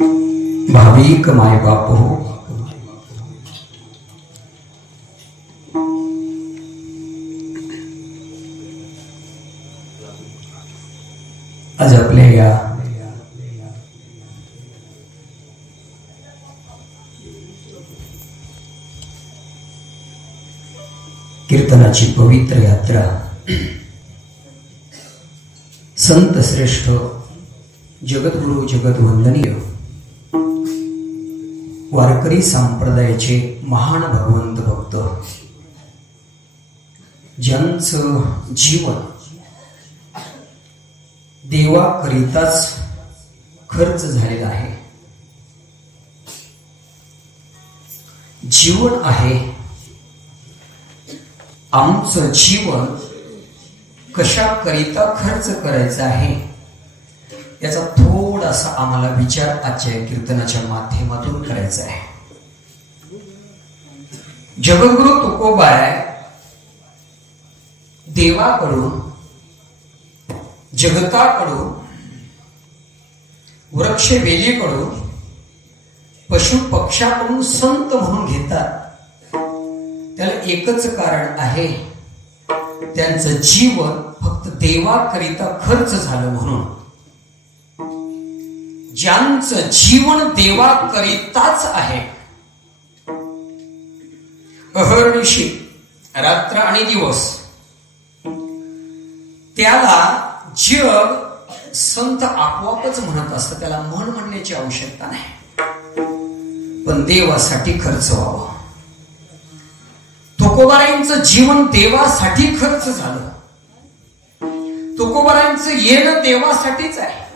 भाविक माय बाप हो, आज आपल्या या कीर्तनाची पवित्र यात्रा संत श्रेष्ठ जगद्गुरु जगद्वंदनीय वारकरी संप्रदायाचे महान भगवंत भक्त, ज्यांचं जीवन देवाकरिताच खर्च झालेला आहे. जीवन आहे, आमचं जीवन कशाकरिता खर्च करायचा आहे याचा थोडासा आम्हाला विचार आजच्या कीर्तनाच्या माध्यमातून करायचा आहे. जगद्गुरु तुकोबाराय देवाकडून, जगताकडून, वृक्ष वेलीकडून, पशु पक्षाकडून संत म्हणून घेतात. त्याला एकच कारण आहे, त्यांचं जीवन फक्त देवाकरिता खर्च झालं म्हणून. ज्यांचं जीवन देवाकरिताच आहे, अहर्निशी रात्र आणि दिवस, त्याला जग संत आपोआपच म्हणत असतं. त्याला म्हण म्हणण्याची आवश्यकता नाही, पण देवासाठी खर्च व्हावा. तुकोबारायांचं जीवन देवासाठी खर्च झालं. तुकोबारायांचं येणं देवासाठीच आहे.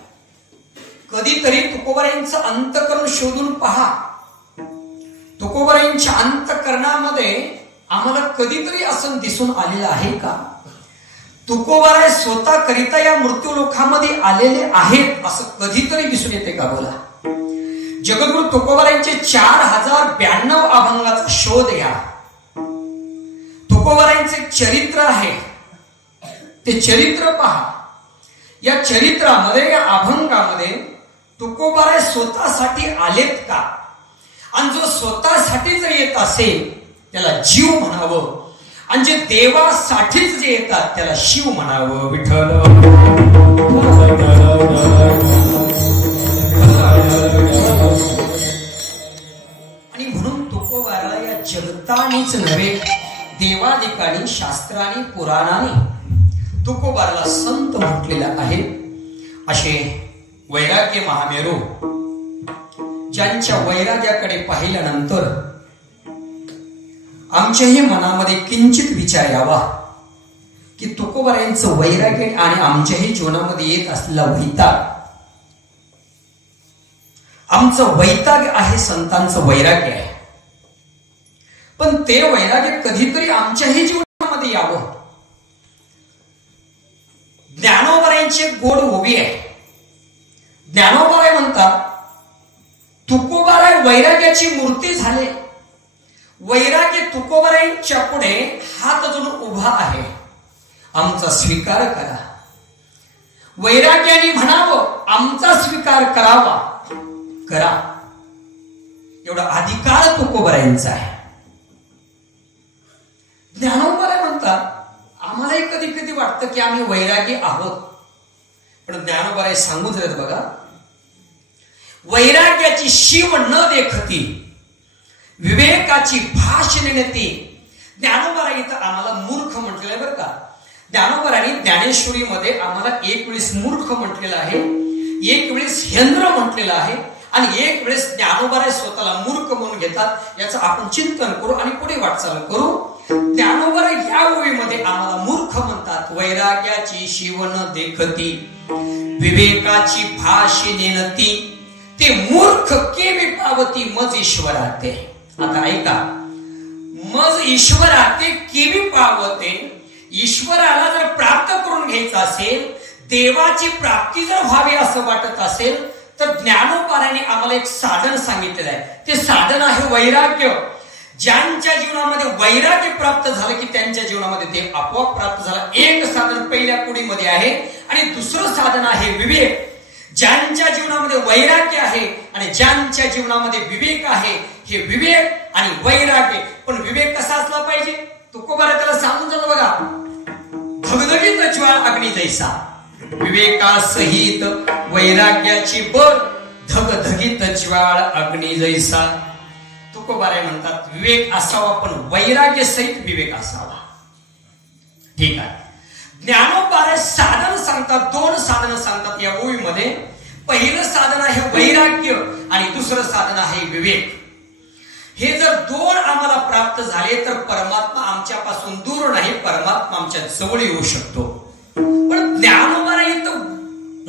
कधीतरी तुकोबारायांचं अंतःकरण शोधून पहा. तुकोबारायांच्या अंतःकरणामध्ये आम्हाला कधीतरी असं दिसून आलेलं आहे का? तुकोबाराय स्वतः करिता या मृत्यूलोकामध्ये आलेले आहेत असं कधीतरी दिसून येते का? बोला. जगद्गुरु तुकोबारायांचे 4092 अभंगाचा शोध घ्या. तुकोबारायांचे चरित्र आहे, ते चरित्र पहा. या चरित्रामध्ये, या अभंगामध्ये तुकोबाराय स्वतःसाठी आलेत का? आणि जो स्वतःसाठी जर येत असेल त्याला जीव म्हणावं, आणि जे देवासाठीच जे येतात त्याला शिव म्हणावं. विठ्ठल. आणि म्हणून तुकोबाराला या जगतानीच नव्हे, देवादिकानी, शास्त्रानी, पुराणानी तुकोबाराला संत म्हटलेला आहे. असे वैराग्य महामेरू, ज्यांच्या वैराग्याकडे पाहिल्यानंतर आमच्याही मनामध्ये किंचित विचार यावा की तुकोबारायांचं वैराग्य आणि आमच्याही जीवनामध्ये येत असलेला वैताग, आमचं वैताग आहे, संतांचं वैराग्य आहे. पण ते वैराग्य कधीतरी आमच्याही जीवनामध्ये यावं. ज्ञानोबारायांची गोड उभी आहे. ज्ञानोबाराय म्हणतात, तुकोबाराय वैराग्याची मूर्ती झाले. वैराग्य तुकोबारायांच्या पुढे हात जोडून उभा आहे. आमचा स्वीकार करा. वैराग्याने म्हणावं, आमचा स्वीकार करावा, करा. एवढा अधिकार तुकोबारायांचा आहे. ज्ञानोबाराय म्हणतात, आम्हालाही कधी कधी वाटतं की आम्ही वैरागी आहोत, पण ज्ञानोबाराय सांगून देतात बघा, वैराग्याची शिव न देखती, विवेकाची भाष नेती. ज्ञानोबाराय इथं आम्हाला मूर्ख म्हटलेलं आहे बरं का. ज्ञानोबारायांनी ज्ञानेश्वरीमध्ये आम्हाला एक वेळेस मूर्ख म्हटलेलं आहे, एक वेळेस हेंद्र म्हटलेलं आहे, आणि एक वेळेस ज्ञानोबाराय स्वतःला मूर्ख म्हणून घेतात. याचं आपण चिंतन करू आणि पुढे वाटचाल करू. ज्ञानोबाराय या ओळीमध्ये आम्हाला मूर्ख म्हणतात. वैराग्याची शिव न देखती, विवेकाची भाषी नेनती, ते मूर्ख केवी पावती मज ईश्वराते. आता ऐका, मज ईश्वराते केवी पावते. ईश्वराला जर प्राप्त करून घ्यायचं असेल, देवाची प्राप्ती जर व्हावी असं वाटत असेल, तर ज्ञानोबारायांनी आम्हाला एक साधन सांगितलेलं आहे. ते साधन आहे वैराग्य. ज्यांच्या जीवनामध्ये वैराग्य प्राप्त झालं की त्यांच्या जीवनामध्ये ते आपोआप प्राप्त झालं. एक साधन पहिल्या कुडीमध्ये आहे, आणि दुसरं साधन आहे विवेक. ज्यांच्या जीवनामध्ये वैराग्य आहे आणि ज्यांच्या जीवनामध्ये विवेक आहे, हे विवेक आणि वैराग्य. पण विवेक कसा असला पाहिजे? तुकोबारा त्याला सांगून जातो बघा, धगधगीत ज्वाळ अग्नी जैसा. विवेकासहित वैराग्याची बर, धगधगीत ज्वाळ अग्नी जैसा. तुकोबारा म्हणतात विवेक असावा पण वैराग्य सहित विवेक असावा. ठीक आहे. ज्ञानोबारा साधन सांगतात, 2 साधन सांगतात या ओळीमध्ये. पहिलं साधन आहे वैराग्य आणि दुसरं साधन आहे विवेक. हे जर 2 आम्हाला प्राप्त झाले तर परमात्मा आमच्यापासून दूर नाही, परमात्मा आमच्या जवळ येऊ शकतो. पण ज्ञानोबारा इथं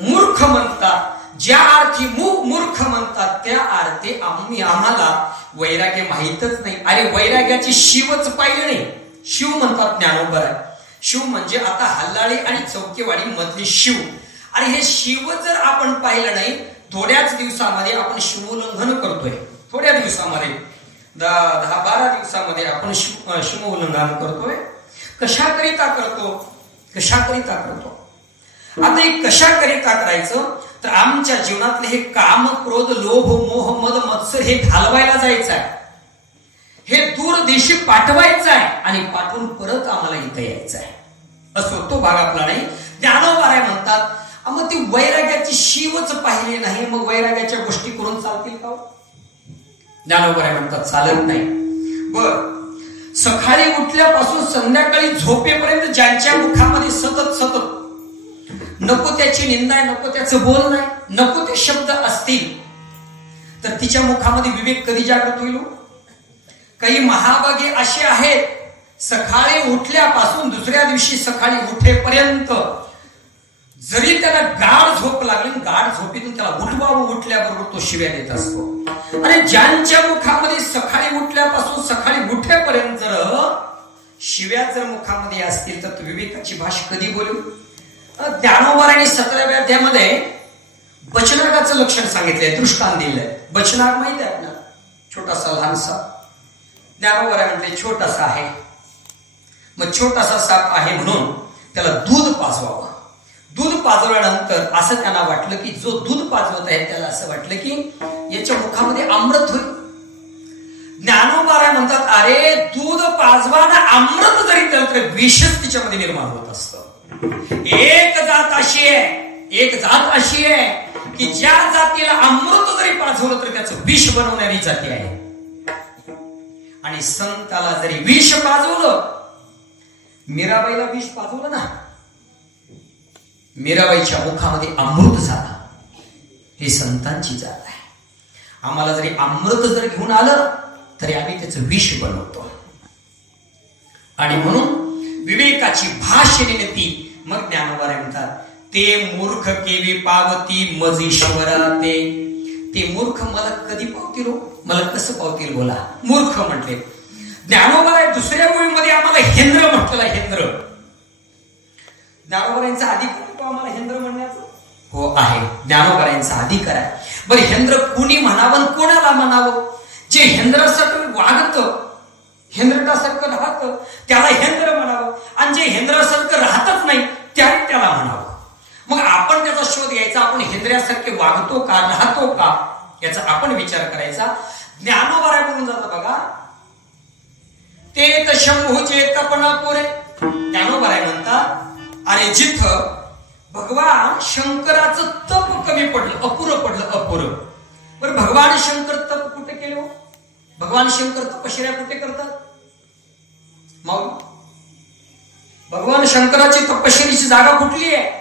मूर्ख म्हणतात, ज्या अर्थी मूर्ख म्हणतात त्या अर्थी आम्हाला वैराग्य माहीतच नाही. अरे वैराग्याची शिवच पाहिलं नाही. शिव म्हणतात ज्ञानोबारा. शिव म्हणजे आता हल्लाळी आणि चौकेवाडी मधली शिव. आणि हे शिव जर आपण पाहिलं नाही, थोड्याच दिवसामध्ये आपण शिवोल्लंघन करतोय. थोड्या दिवसामध्ये 10-12 दिवसामध्ये आपण शिवोल्लंघन करतोय. कशाकरिता करतो? कशाकरिता करतो? आता हे कशाकरिता करायचं? तर आमच्या जीवनातले हे काम, क्रोध, लोभ, मोह, मद, मत्सर हे घालवायला जायचं आहे. हे दूर देशी पाठवायचं आहे आणि पाठवून परत आम्हाला इथं यायचं आहे. असो तो भाग आपला नाही. ज्ञानोबारा म्हणतात मग ती वैराग्याची शिवच पाहिली नाही, मग वैराग्याच्या गोष्टी करून चालतील का? ज्ञानोबारा म्हणतात चालत नाही. बर, सकाळी उठल्यापासून संध्याकाळी झोपेपर्यंत ज्यांच्या मुखामध्ये सतत नको त्याची निंदा, नको त्याचं बोल नाही, नको ते शब्द असतील, तर तिच्या मुखामध्ये विवेक कधी जागृत होईल? काही महाभागे असे आहेत, सकाळी उठल्यापासून दुसऱ्या दिवशी सकाळी उठेपर्यंत जरी त्याला गाढ झोप लागली, गाढ झोपेतून त्याला उठल्याबरोबर तो शिव्या देत असतो. आणि ज्यांच्या मुखामध्ये सकाळी उठल्यापासून सकाळी उठेपर्यंत जर शिव्या जर मुखामध्ये असतील तर विवेकाची भाषा कधी बोलू? ज्ञानोबारांनी 17व्या अध्यायामध्ये बचनागाचं लक्षण सांगितलंय, दृष्टांत दिलंय. बचनाग माहिती आहे आपल्याला, छोटासा लहानसा. ज्ञानोबारा म्हटले छोटासा आहे, मग छोटासा साप आहे म्हणून त्याला दूध पाजवावं. दूध पाजवल्यानंतर असं त्यांना वाटलं की जो दूध पाजवत आहे त्याला असं वाटलं की याच्या मुखामध्ये अमृत होईल. ज्ञानोबारा म्हणतात अरे दूध पाजवाना अमृत जरी त्याला तर विषच तिच्यामध्ये निर्माण होत असतं. एक जात अशी आहे की ज्या जातीला अमृत जरी पाजवलं तर त्याचं विष बनवणारी जाती आहे. आणि संताला जरी विष पाजवलं, मीराबाईला विष पाजवलं ना, मीराबाईच्या मुखामध्ये अमृत झाला. ही संतांची जात आहे. आम्हाला जरी अमृत जर घेऊन आलं तरी आम्ही त्याचं विष बनवतो. आणि म्हणून विवेकाची भाषेने ती. मग ज्ञानोबारा म्हणतात ते मूर्ख केवी पावती मज ईश्वरा. ते मूर्ख मला कधी पावतील? मला कसं पावतील? बोला. मूर्ख म्हटले. ज्ञानोबारा दुसऱ्या ओळीमध्ये आम्हाला हेंद्र म्हटलेला. हेंद्र, ज्ञानोबारांचा अधिकार आम्हाला हेंद्र म्हणण्याचं हो आहे. ज्ञानोबारांचा अधिकार आहे. बरं, हेंद्र कुणी म्हणावं, कोणाला म्हणावं? जे हेंद्रासारखं वागतं, हेंद्रटासारखं राहतं त्याला हेंद्र म्हणावं, आणि जे हेंद्रासारखं राहतच नाही त्याला म्हणावं. मग आपण त्याचा शोध घ्यायचा. आपण हेंद्र्यासारखे वागतो का, राहतो का, याचा आपण विचार करायचा. ज्ञानोबारा म्हणून जातं बघा, ते तर शंभूचे तपना पुरे. ज्ञानोबारा म्हणतात अरे जिथं भगवान शंकराचं तप कमी पडलं, अपुरं पडलं, अपुरं. बरं, भगवान शंकर तप कुठे केले? भगवान शंकर तपश्चर्या कुठे करतात? माऊली, भगवान शंकराची तपश्चर्याची जागा कुठली आहे?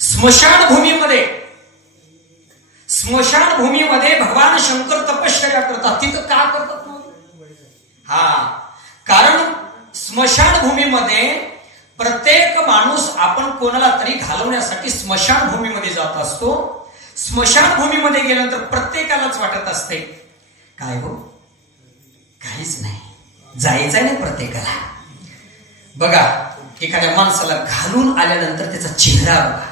स्मशान भूमीमध्ये. स्मशान भूमीमध्ये भगवान शंकर तपश्चर्या करतात. तिथं का करतात? कारण स्मशान भूमीमध्ये प्रत्येक माणूस आपण कोणाला तरी घालवण्यासाठी स्मशान भूमीमध्ये जात असतो. स्मशान भूमीमध्ये गेल्यानंतर प्रत्येकालाच वाटत असते काय हो, काहीच नाही, जायचंय ना प्रत्येकाला. बघा, एखाद्या माणसाला घालून आल्यानंतर त्याचा चेहरा बघा,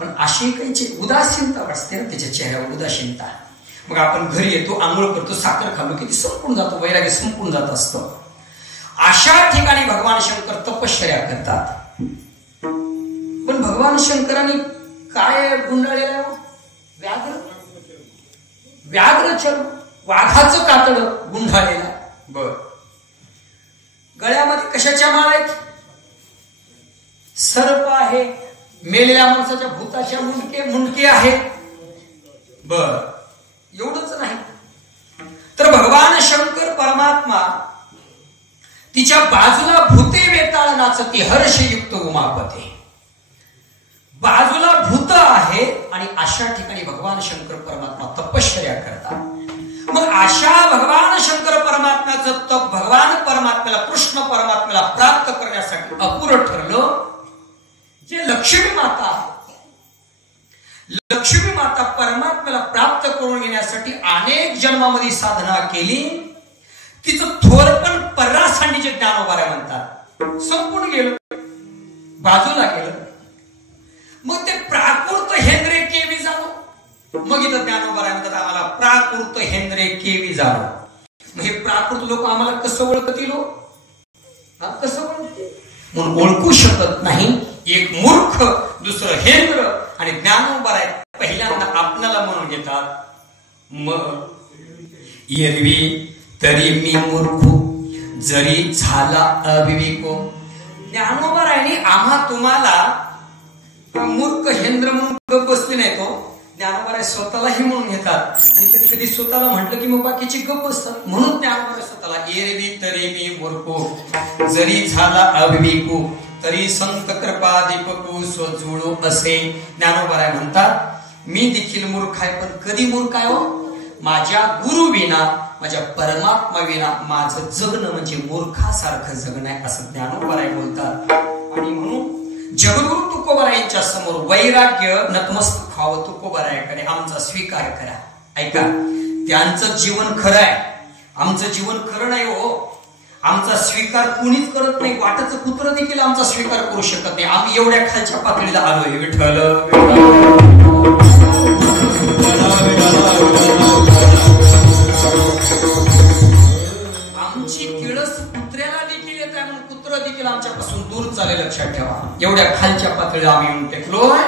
पण अशी काही उदासीनता वाटते ना त्याच्या चेहऱ्यावर, उदासीनता. मग आपण घरी येतो, आंघोळ करतो, साखर खाल्लो की ती संपून जातो, वैराग्य संपून जात असतं. अशा ठिकाणी भगवान शंकर तपश्चर्या करतात. पण भगवान शंकरांनी काय गुंडाळलेलं आहे? व्याघ्र चर्म, वाघाचं कातड गुंडाळलेलं आहे. बर, गळ्यामध्ये कशाच्या माळ आहेत? सर्प आहे, मेलेल्या माणसाच्या भूताच्या मुंडके आहेत. बर, एवढंच नाही तर भगवान शंकर परमात्मा तिच्या बाजूला भूते वेताळ नाचती हर्षयुक्त उमापते. बाजूला भूत आहे आणि अशा ठिकाणी भगवान शंकर परमात्मा तपश्चर्या करतात. मग अशा भगवान शंकर परमात्म्याचं तप भगवान परमात्म्याला, कृष्ण परमात्म्याला प्राप्त करण्यासाठी अपुरं ठरलं. जे लक्ष्मी माता आहे, लक्ष्मी माता परमात्म्याला प्राप्त करून घेण्यासाठी अनेक जन्मामध्ये साधना केली. तिचं थोरपण पर्रासांडी जे ज्ञानोबा म्हणतात संपून गेलं, बाजूला गेलं. मग ते प्राकृत हेंद्रे केवी जाणो. मग इथं ज्ञानोबा म्हणतात आम्हाला प्राकृत हेंद्रे केवी जाणो. मग हे प्राकृत लोक आम्हाला कसं ओळखतील? कसं ओळखतील? म्हणून ओळखू शकत नाही. एक मूर्ख, दुसरं हेंद्र आणि ज्ञानोबा आहे पहिल्यांदा आपणाला म्हणून घेतात. मग एरवी तरी मी मूर्ख जरी झाला अविवेको. ज्ञानोबा रायने आम्हा तुम्हाला मूर्ख हेंद्र म्हणून बसले नाही. तो ज्ञानोबा स्वतःलाही म्हणून घेतात आणि कधी कधी स्वतःला म्हटलं की मग बाकीची गप बसतात. म्हणून ज्ञानोबा स्वतःला एरवी तरी मी मूर्ख जरी झाला अविवेको तरी संत कृपा दीपकू स्वजुळो असे. ज्ञानोबा राय म्हणतात मी देखील मूर्ख आहे, पण कधी मूर्ख आहे हो? माझ्या गुरु विना, माझ्या परमात्मा विना माझं जगणं म्हणजे मूर्खासारखं जगणं आहे असं ज्ञानोबा राय बोलतात. आणि म्हणून जगद्गुरु तुकोबारायांच्या समोर वैराग्य नतमस्तक व्हावं. तुकोबारायाकडे आमचा स्वीकार करा. ऐका, त्यांचं जीवन खरं आहे, आमचं जीवन खरं नाही हो. आमचा स्वीकार कुणीच करत नाही. वाटाचं कुत्र देखील आमचा स्वीकार करू शकत नाही. आम्ही एवढ्या खालच्या पातळीला आलोय. विठ्ठल आमची किळस कुत्र्याला देखील येत आहे, म्हणून कुत्र देखील आमच्यापासून दूर चालेल. लक्षात ठेवा, एवढ्या खालच्या पातळीला आम्ही येऊन टेकलोय.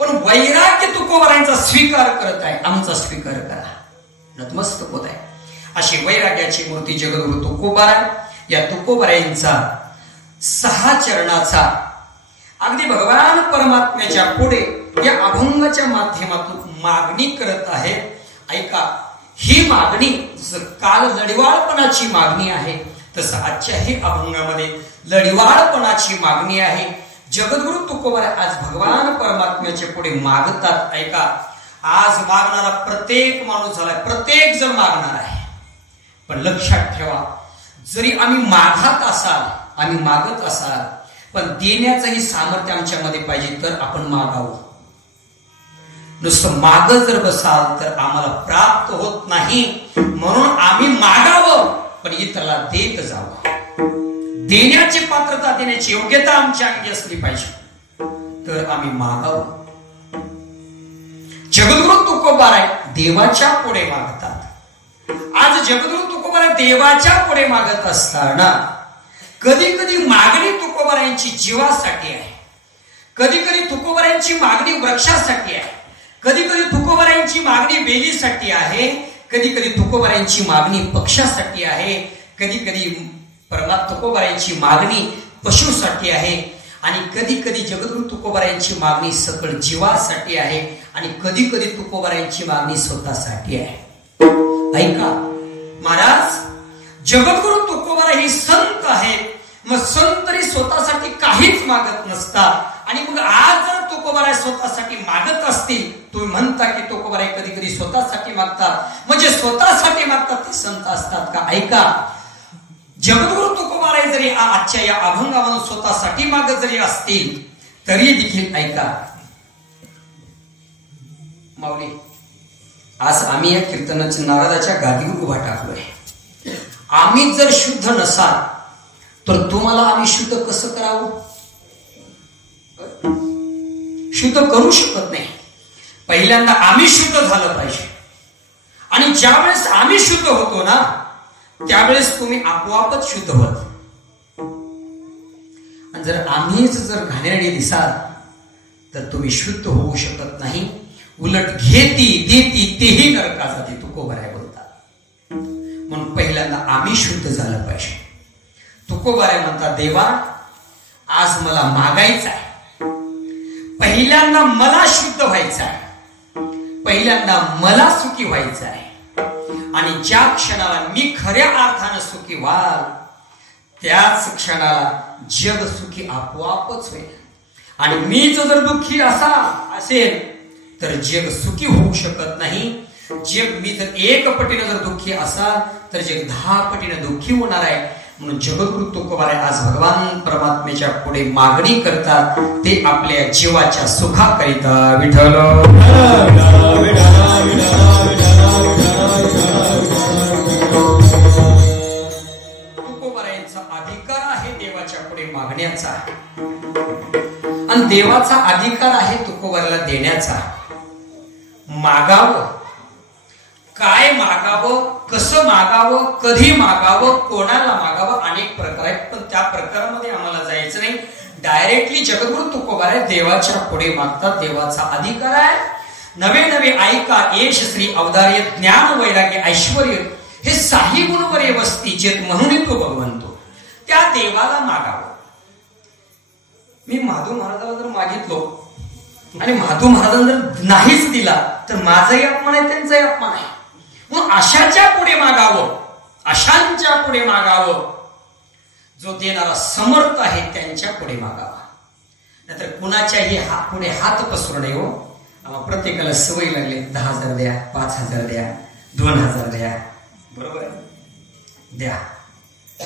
पण वैराग्य तुकोबारायांचा स्वीकार करत आहे. आमचा स्वीकार करा, नतमस्तक होत आहे. अशी वैराग्याची मूर्ती जगद्गुरु तुकोबाराय. या तुकोबारायांचा 6 चरणाचा अगदी भगवान परमात्म्याच्या पुढे या अभंगाच्या माध्यमातून मागणी करत आहे. ऐका, ही मागणी जसं काल लढिवाळपणाची मागणी आहे तसं आजच्याही अभंगामध्ये लढिवाळपणाची मागणी आहे. जगद्गुरु तुकोबाराय आज भगवान परमात्म्याच्या पुढे मागतात. ऐका, आज मागणारा प्रत्येक माणूस झालाय, प्रत्येक जण मागणार आहे. पण लक्षात ठेवा, जरी आम्ही मागत असाल पण देण्याचंही सामर्थ्य आमच्यामध्ये पाहिजे तर आपण मागावं. नुसतं माग जर बसाल तर आम्हाला प्राप्त होत नाही. म्हणून आम्ही मागावं पण इतराला देत जावं. देण्याची पात्रता, देण्याची योग्यता आमच्या अंगी असली पाहिजे तर आम्ही मागावं. जगद्गुरु तुकोबाराय देवाच्या पुढे मागतात. आज जगद्गुरु तुकोबाराय देवाच्या पुढे मागत असताना कधी कधी मागणी तुकोबारायांची जीवासाठी आहे, कधी कधी तुकोबारायांची मागणी वृक्षासाठी आहे, कधी कधी तुकोबारायांची मागणी वेलीसाठी आहे, कधी कधी तुकोबारायांची मागणी पक्षासाठी आहे, कधी कधी तुकोबारायांची मागणी पशुसाठी आहे, आणि कधी कधी जगद्गुरु तुकोबारायांची मागणी सकळ जीवासाठी आहे, आणि कधी कधी तुकोबारायांची मागणी स्वतःसाठी आहे. ऐका महाराज, जगद्गुरु तुकोबाराय ही संत आहेत. मग संत तरी स्वतःसाठी काहीच मागत नसतात. आणि मग आज जर तुकोबाराय स्वतःसाठी मागत असतील, तुम्ही म्हणता की तुकोबाराय कधी कधी स्वतःसाठी मागतात, म्हणजे स्वतःसाठी मागतात ते संत असतात का? ऐका, जगद्गुरु तुकोबाराय जरी आजच्या या अभंगामधून स्वतःसाठी मागत जरी असतील तरी देखील ऐका माऊली, आज आम्ही या कीर्तनाच्या नारदाच्या गादीवर उभा टाकलोय. आम्ही जर शुद्ध नसाल तर तुम्हाला आम्ही शुद्ध कसं करावं? शुद्ध करू शकत नाही. पहिल्यांदा आम्ही शुद्ध झालं पाहिजे, आणि ज्यावेळेस आम्ही शुद्ध होतो ना त्यावेळेस तुम्ही आपोआपच शुद्ध होत. आणि जर आम्हीच जर घाणेरडी दिसाल तर तुम्ही शुद्ध होऊ शकत नाही. उलट घेती देती तेही नरका जाते, तुकोबाराय बोलतात. म्हणून पहिल्यांदा आम्ही शुद्ध झालं पाहिजे. तुकोबाराय म्हणतात, देवा आज मला मागायचं आहे, पहिल्यांदा मला शुद्ध व्हायचं आहे, पहिल्यांदा मला सुखी व्हायचं आहे. आणि ज्या क्षणाला मी खऱ्या अर्थानं सुखी व्हाल त्याच क्षणाला जग सुखी आपोआपच होईल. आणि मीच जर दुःखी असेल तर जग सुखी होऊ शकत नाही. जग मी जर 1 पटीनं जर दुःखी असाल तर जग 10 पटीनं दुःखी होणार आहे. म्हणून जगद्गुरु तुकोबाराय आज भगवान परमात्म्याच्या पुढे मागणी करतात, ते आपल्या जीवाच्या सुखाकरिता. विठ्ठल तुकोबारायांचा अधिकार आहे देवाच्या पुढे मागण्याचा, आणि देवाचा अधिकार आहे तुकोबाराला देण्याचा. मागावं, काय मागावं, कसं मागावं, कधी मागावं, कोणाला मागावं, अनेक प्रकार आहेत. पण त्या प्रकारामध्ये आम्हाला जायचं नाही. डायरेक्टली जगद्गुरु तुकोबाराय देवाच्या पुढे मागतात. देवाचा अधिकार आहे. नवे नवे ऐका येश श्री अवधार्य ज्ञान वैराग्य ऐश्वर्य हे साही गुणवरे वस्ती चेत म्हणून तो भगवंतो. त्या देवाला मागावं. मी माधव महाराजाला जर मागितलो आणि माधव महाराजांना जर नाहीच दिला तर माझाही अपमान आहे, त्यांचाही अपमान आहे. मग अशाच्या पुढे मागावं, अशांच्या पुढे मागावं. जो देणारा समर्थ आहे त्यांच्या पुढे मागावा. नाहीतर कुणाच्याही पुढे हात पसरू नये. हो, आम्हाला प्रत्येकाला सवय लागली, 10,000 द्या, 5,000 द्या, 2,000 द्या, बरोबर आहे, द्या.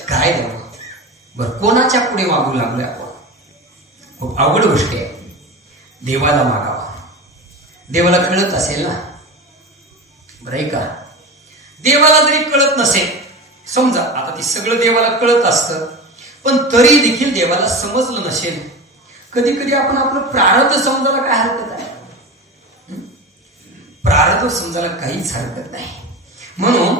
काय द्यावं बरं, कोणाच्या पुढे मागू लागलोय आपण? खूप अवघड गोष्ट आहे. देवाला मागावा. देवाला कळत असेल ना, बरं आहे का? देवाला जरी कळत नसेल, समजा आता ती सगळं देवाला कळत असतं, पण तरी देखील देवाला समजलं नसेल, कधी कधी आपण आपलं प्रारब्ध समजायला काय हरकत आहे? प्रारब्ध समजायला काहीच हरकत नाही. म्हणून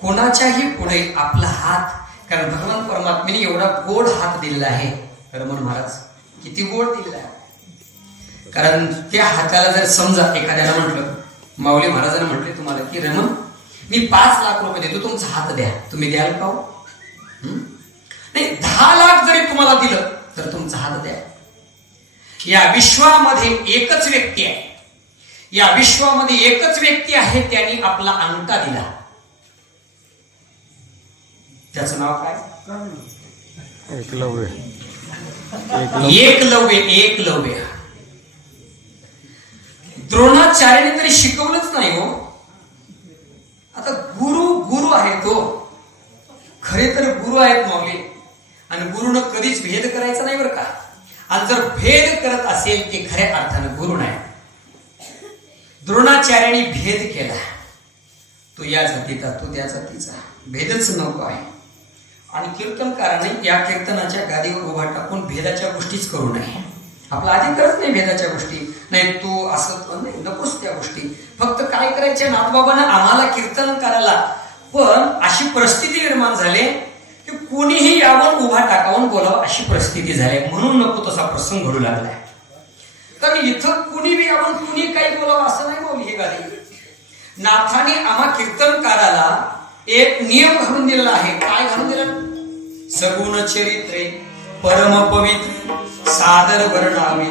कोणाच्याही पुढे आपला हात, कारण भगवान परमात्म्याने एवढा गोड हात दिलेला आहे. रमण महाराज किती गोड दिलेला आहे. कारण त्या हाताला जर समजा एखाद्याला म्हटलं, माऊली महाराजांना म्हटले तुम्हाला की रमण मी 5 लाख रुपये देतो, तुमचा हात द्या, तुम्ही द्याल का? नाही, 10 लाख जरी तुम्हाला दिलं तर तुमचा हात द्या. या विश्वामध्ये एकच व्यक्ती आहे, या विश्वामध्ये एकच व्यक्ती आहे, त्यांनी आपला अंगठा दिला. त्याचं नाव काय? एकलव्य. एकलव्य. एकलव्य. द्रोणाचार्याने तरी शिकवलंच नाही. हो, आता गुरु आहे, तो खरे तर गुरु आहेत माऊली, आणि गुरुनं कधीच भेद करायचा नाही बरं का. आणि जर भेद करत असेल ते खऱ्या अर्थानं गुरु नाही. द्रोणाचार्याने भेद केला, तो या जातीचा, तो त्या जातीचा, भेदच नको आहे. आणि कीर्तनकाराने या कीर्तनाच्या गादीवर उभा टाकून भेदाच्या गोष्टीच करू नये. आपला अधिकारच नाही भेदाच्या गोष्टी. नाही, तू असं नाही, नकोच त्या गोष्टी. फक्त काय करायचे, नाथबाबांना आम्हाला कीर्तन करायला पण अशी परिस्थिती निर्माण झाली की कोणीही यावर उभा टाकावून बोलावं अशी परिस्थिती झाली. म्हणून नको तसा प्रसंग घडू लागलाय. कारण इथं कुणी बी आपण कुणी काही बोलावं असं नाही बोलली ही गादी. नाथाने आम्हा कीर्तनकाराला एक नियम घालून दिलेला आहे. काय घालून दिला? सगुण चरित्रे परम पवित्र सादर वर्णावे.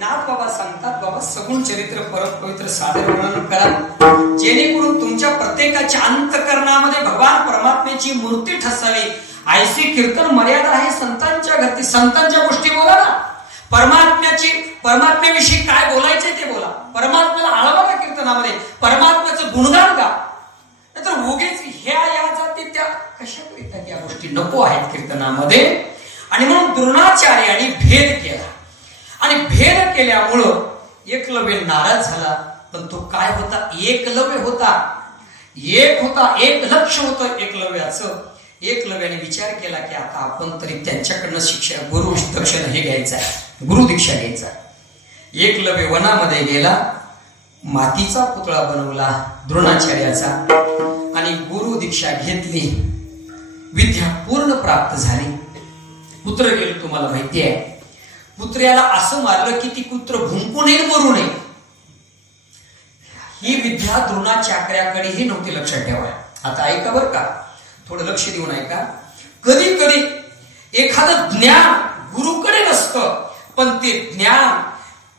नाथ बाबा सांगतात, बाबा सगुण चरित्र परम पवित्र सादर वर्णन करा, जेणेकरून तुमच्या प्रत्येकाच्या अंतःकरणामध्ये भगवान परमात्म्याची मूर्ती ठसावी. ऐशी कीर्तन मर्यादा आहे संतांच्या घरती. संतांच्या गोष्टी बोला ना, परमात्म्याविषयी काय बोलायचे ते बोला. परमात्म्याला आळवा का कीर्तनामध्ये, परमात्म्याचं गुणगान का. तर उगेच ह्या या जाती त्या कशा करीतात या गोष्टी नको आहेत कीर्तनामध्ये. आणि म्हणून द्रोणाचार्याने भेद केला, आणि भेद केल्यामुळं एकलव्य नाराज झाला. पण तो काय होता? एकलव्य होता. एक होता, एक लक्ष होतं एकलव्याचं. एकलव्याने विचार केला की आता आपण तरी त्यांच्याकडनं शिक्षा, गुरु दक्षिणा हे घ्यायचं आहे, गुरु दीक्षा घ्यायचा. एकलव्य वनामध्ये गेला, मातीचा पुतळा बनवला द्रोणाचार्याचा, आणि गुरु दीक्षा घेतली. विद्या पूर्ण प्राप्त झाली. पुत्र गेलो, तुम्हाला माहिती आहे. कुत्र्याला असं मारलं की ती कुत्र भुंकू नये मरू नये. ही विद्या द्रोणाचार्याकडेही नव्हती. लक्षात ठेवा. आता ऐका बरं का, थोडं लक्ष देऊन ऐका. कधी कधी एखादं ज्ञान गुरुकडे नसतं, पण ते ज्ञान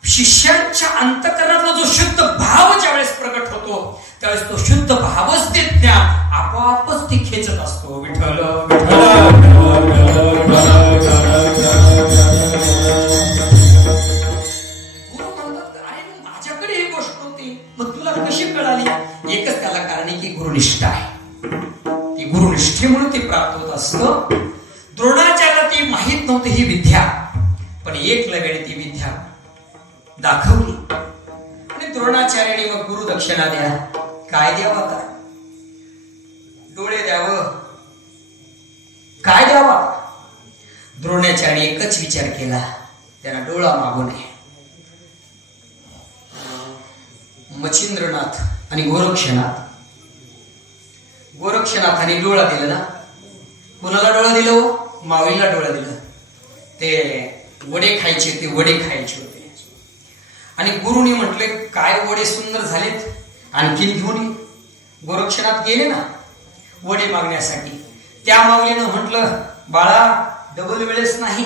शिष्यांच्या अंतःकरणातला जो शुद्ध भाव ज्यावेळेस प्रकट होतो त्यावेळेस तो शुद्ध भावच ते ज्ञान आपोआपच ती खेचत असतो. विठ्ठल गुरु म्हणतात, अरे माझ्याकडे ही गोष्ट होती, मग तुला कशी कळाली? एकच त्याला कारण आहे की गुरुनिष्ठा आहे. ती गुरुनिष्ठेमुळे ती प्राप्त होत असतं. द्रोणाचार्याला ती माहित नव्हती ही विद्या, पण एकलव्याने ती विद्या दाखवली. आणि द्रोणाचार्याने मग गुरु दक्षिणा द्या. काय द्यावं आता? डोळे द्यावं, काय द्यावा? द्रोणाचार्याने एकच विचार केला, त्यांना डोळा मागू नये. मच्छिंद्रनाथ आणि गोरक्षनाथाने डोळा दिला ना. कोणाला डोळा दिला हो? माऊलीला डोळा दिला. ते वडे खायचे, ते वडे खायचे होते. आणि गुरुनी म्हटले, काय वडे सुंदर झालेत, आणखीन घेऊन ये. गोरक्षनाथ गेले ना वडे मागण्यासाठी. त्या माऊलीनं म्हटलं, बाळा डबल वेळेस नाही.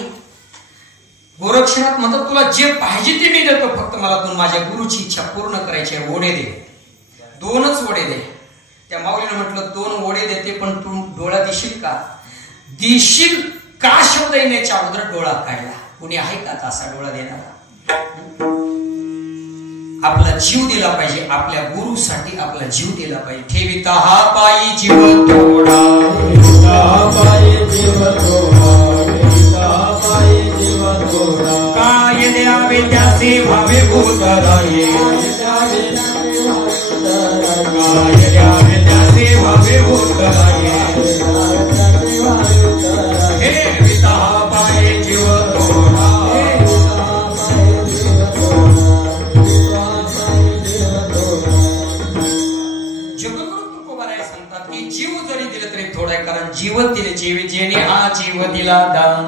गोरक्षनाथ म्हणतात, तुला जे पाहिजे ते मी देतो, फक्त मला तू माझ्या गुरुची इच्छा पूर्ण करायची आहे. वडे दे, 2च वडे दे. त्या माऊलीनं म्हटलं, 2 वडे देते, पण तू डोळा देशील का? देशील का शब्द येण्याच्या अगोदर डोळा काढला. कुणी आहे का तसा डोळा देणारा? आपला जीव दिला पाहिजे, आपल्या गुरुसाठी आपला जीव दिला पाहिजे. ठेविता हा पायी जीव तोडा, काय द्यावे त्याचे व्हावे भूतराये, काय द्यावे त्याचे व्हावे भूतराये. ठेविता हा पायी जीव तोडा. कारण जीवन दिले, जेने हा जीव दिला दान.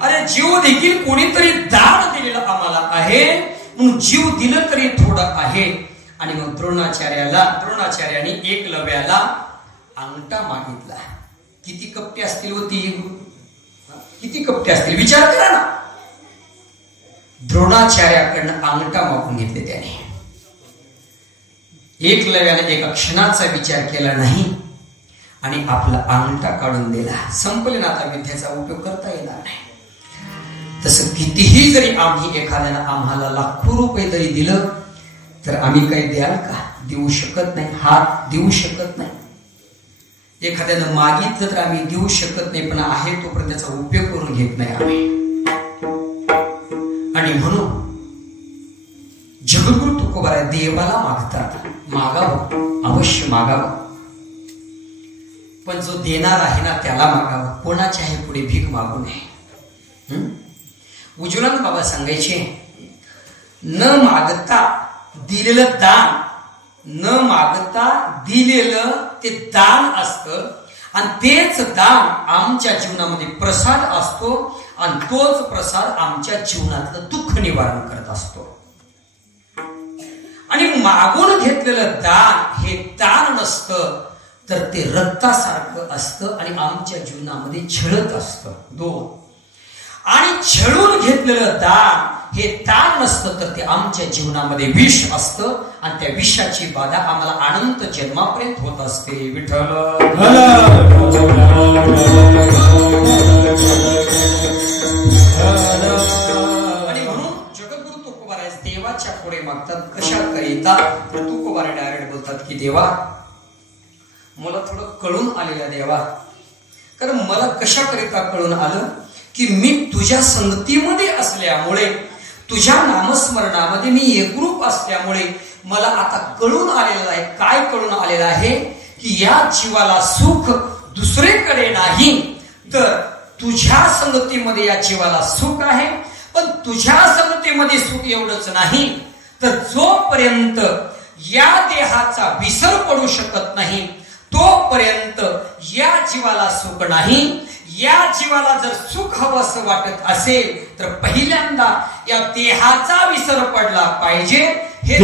अरे जीव देखील कोणीतरी दान दिलेलं आम्हाला आहे, म्हणून जीव दिलं तरी थोडं आहे. आणि मग द्रोणाचार्याने एकलव्याला अंगठा मागितला. किती कपटे असतील होती, किती कपटे असतील विचार करा ना. द्रोणाचार्याकडनं अंगठा मागून घेतले त्याने. एकलव्याने एका क्षणाचा विचार केला नाही आणि आपला अंगठा काढून दिला. संपले ना आता विद्येचा उपयोग करता येणार नाही. तसं कितीही जरी आम्ही एखाद्याला आम्हाला लाखो रुपये जरी दिलं तर आम्ही काही द्याल का? देऊ शकत नाही. हात देऊ शकत नाही. एखाद्यानं मागितलं तर आम्ही देऊ शकत नाही, पण आहे तोपर्यंत त्याचा उपयोग करून घेत नाही आम्ही. आणि म्हणून जगद्गुरु तुकोबाराय देवाला मागतात. मागावं, अवश्य मागावं, पण जो देणार आहे ना त्याला मागावं. कोणाच्याही पुढे भीक मागू नये. उज्ज्वलानंद बाबा सांगायचे, न मागता दिलेलं दान, न मागता दिलेलं ते दान असतं. आणि तेच दान आमच्या जीवनामध्ये प्रसाद असतो. आणि तोच प्रसाद आमच्या जीवनातलं दुःख निवारण करत असतो. आणि मागून घेतलेलं दान हे दान नसतं, तर ते रक्तासारखं असतं आणि आमच्या जीवनामध्ये छळत असतं. 2. आणि छळून घेतलेलं दान हे दान नसतं, तर ते आमच्या जीवनामध्ये विष असतं आणि त्या विषाची बाधा आम्हाला अनंत जन्मापर्यंत होत असते. विठ्ठल. आणि म्हणून जगद्गुरु तुकोबाराय देवाच्या पुढे मागतात. कशा करिता? तर तुकोबाराय डायरेक्ट बोलतात की देवा, मला थोडं कळून आलेलं देवा. कारण मला कशा करिता कळून आलं की मी तुझ्या संगतीमध्ये असल्यामुळे, तुझ्या नामस्मरणामध्ये मी एकरूप असल्यामुळे मला आता कळून आलेलं आहे. काय कळून आलेलं आहे? की या जीवाला सुख दुसरेकडे नाही, तर तुझ्या संगतीमध्ये या जीवाला सुख आहे. पण तुझ्या संगतीमध्ये सुख एवढंच नाही, तर जोपर्यंत या देहाचा विसर पडू शकत नाही तोपर्यंत या जीवाला सुख नाही. या जीवाला जर सुख हवं असं वाटत असेल तर पहिल्यांदा या देहाचा विसर पडला पाहिजे. हे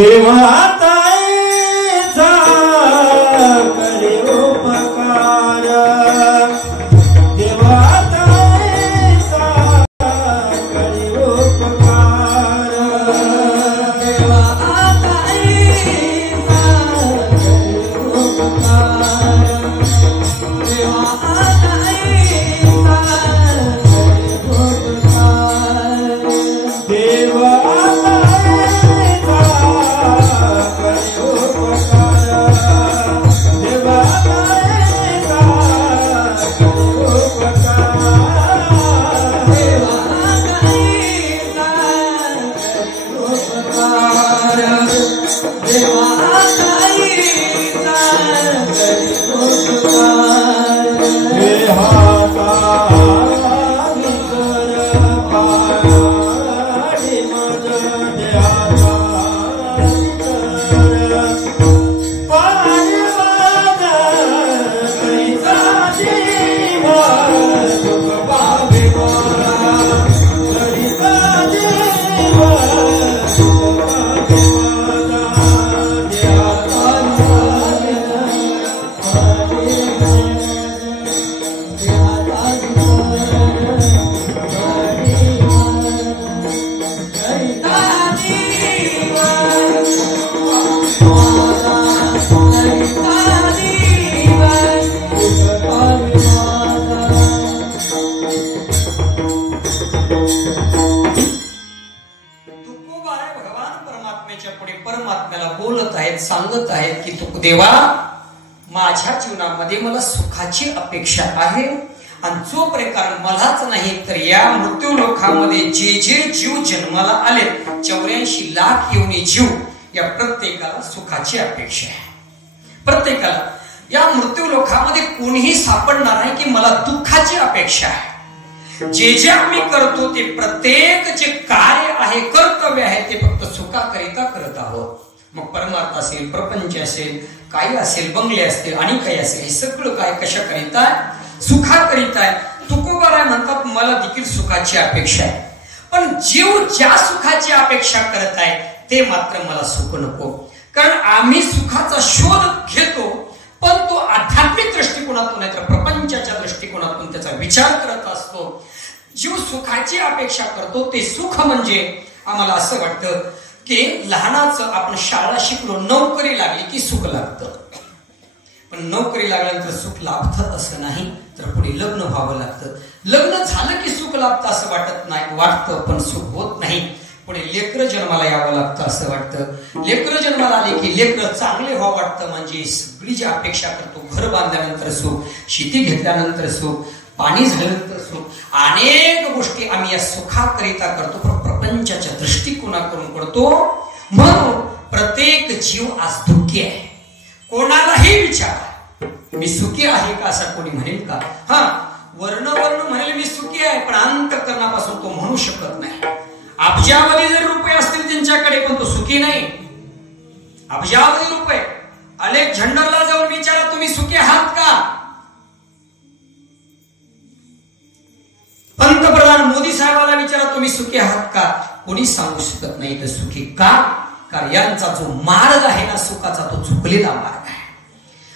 सांगत आहेत की तू देवा माझ्या जीवनामध्ये मला सुखाची अपेक्षा आहे आणि जो प्रकार मलाच नाही तर या मृत्यू लोकामध्ये जे जे जीव जन्माला आले 84 लाख येऊनी जीव या प्रत्येकाला सुखाची अपेक्षा आहे. प्रत्येकाला या मृत्यू लोकामध्ये कोणीही सापडणार नाही की मला दुःखाची अपेक्षा आहे. जे जे आम्ही करतो ते प्रत्येक जे कार्य आहे कर्तव्य आहे ते फक्त सुखाकरिता करत आहोत. मग परमार्थ असेल प्रपंच असेल काही असेल बंगले असतील आणि काही असेल हे सगळं काय कशाकरिता सुखाकरिता आहे. तुकोबाराय म्हणतात मला देखील सुखाची अपेक्षा आहे पण जीव ज्या सुखाची अपेक्षा करत आहे ते मात्र मला सुख नको. कारण आम्ही सुखाचा शोध घेतो पण तो आध्यात्मिक दृष्टिकोनातून नाही तर प्रपंचाच्या दृष्टिकोनातून त्याचा विचार करत असतो. जीव सुखाची अपेक्षा करतो ते सुख म्हणजे आम्हाला असं वाटतं की लहानाचं आपण शाळा शिकलो नोकरी लागली की सुख लागतं पण नोकरी लागल्यानंतर सुख लाभतं असं नाही तर पुढे लग्न व्हावं लागतं. लग्न झालं की सुख लाभतं असं वाटत नाही वाटतं पण सुख होत नाही. पुढे लेकरं जन्माला यावं लागतं असं वाटतं. लेकरं जन्माला आले की लेकरं चांगले व्हावं वाटतं म्हणजे सगळी जी अपेक्षा करतो घर बांधल्यानंतर सुख शेती घेतल्यानंतर सुख पाणी झाल्यानंतर सुख अनेक गोष्टी आम्ही या सुखाकरिता करतो पण प्रपंचाच्या दृष्टिकोनाकडून करतो. म्हणून प्रत्येक जीव आज दुःखी आहे. कोणालाही विचार मी सुखी आहे का असं कोणी म्हणेल का? हा वर्ण म्हणेल मी सुखी आहे पण अंतःकरणापासून तो म्हणू शकत नाही. अब्जावधी जर रुपये असतील त्यांच्याकडे पण तो सुखी नाही. अब्जावधी रुपये अलेक्झांडरला जाऊन विचारा तुम्ही सुखी आहात का? पंतप्रधान मोदी साहेबाला विचारा तुम्ही सुखी आहात का? कोणी सांगू शकत नाही तर सुखी का? कारण यांचा जो मार्ग आहे ना सुखाचा तो चुकलेला मार्ग आहे.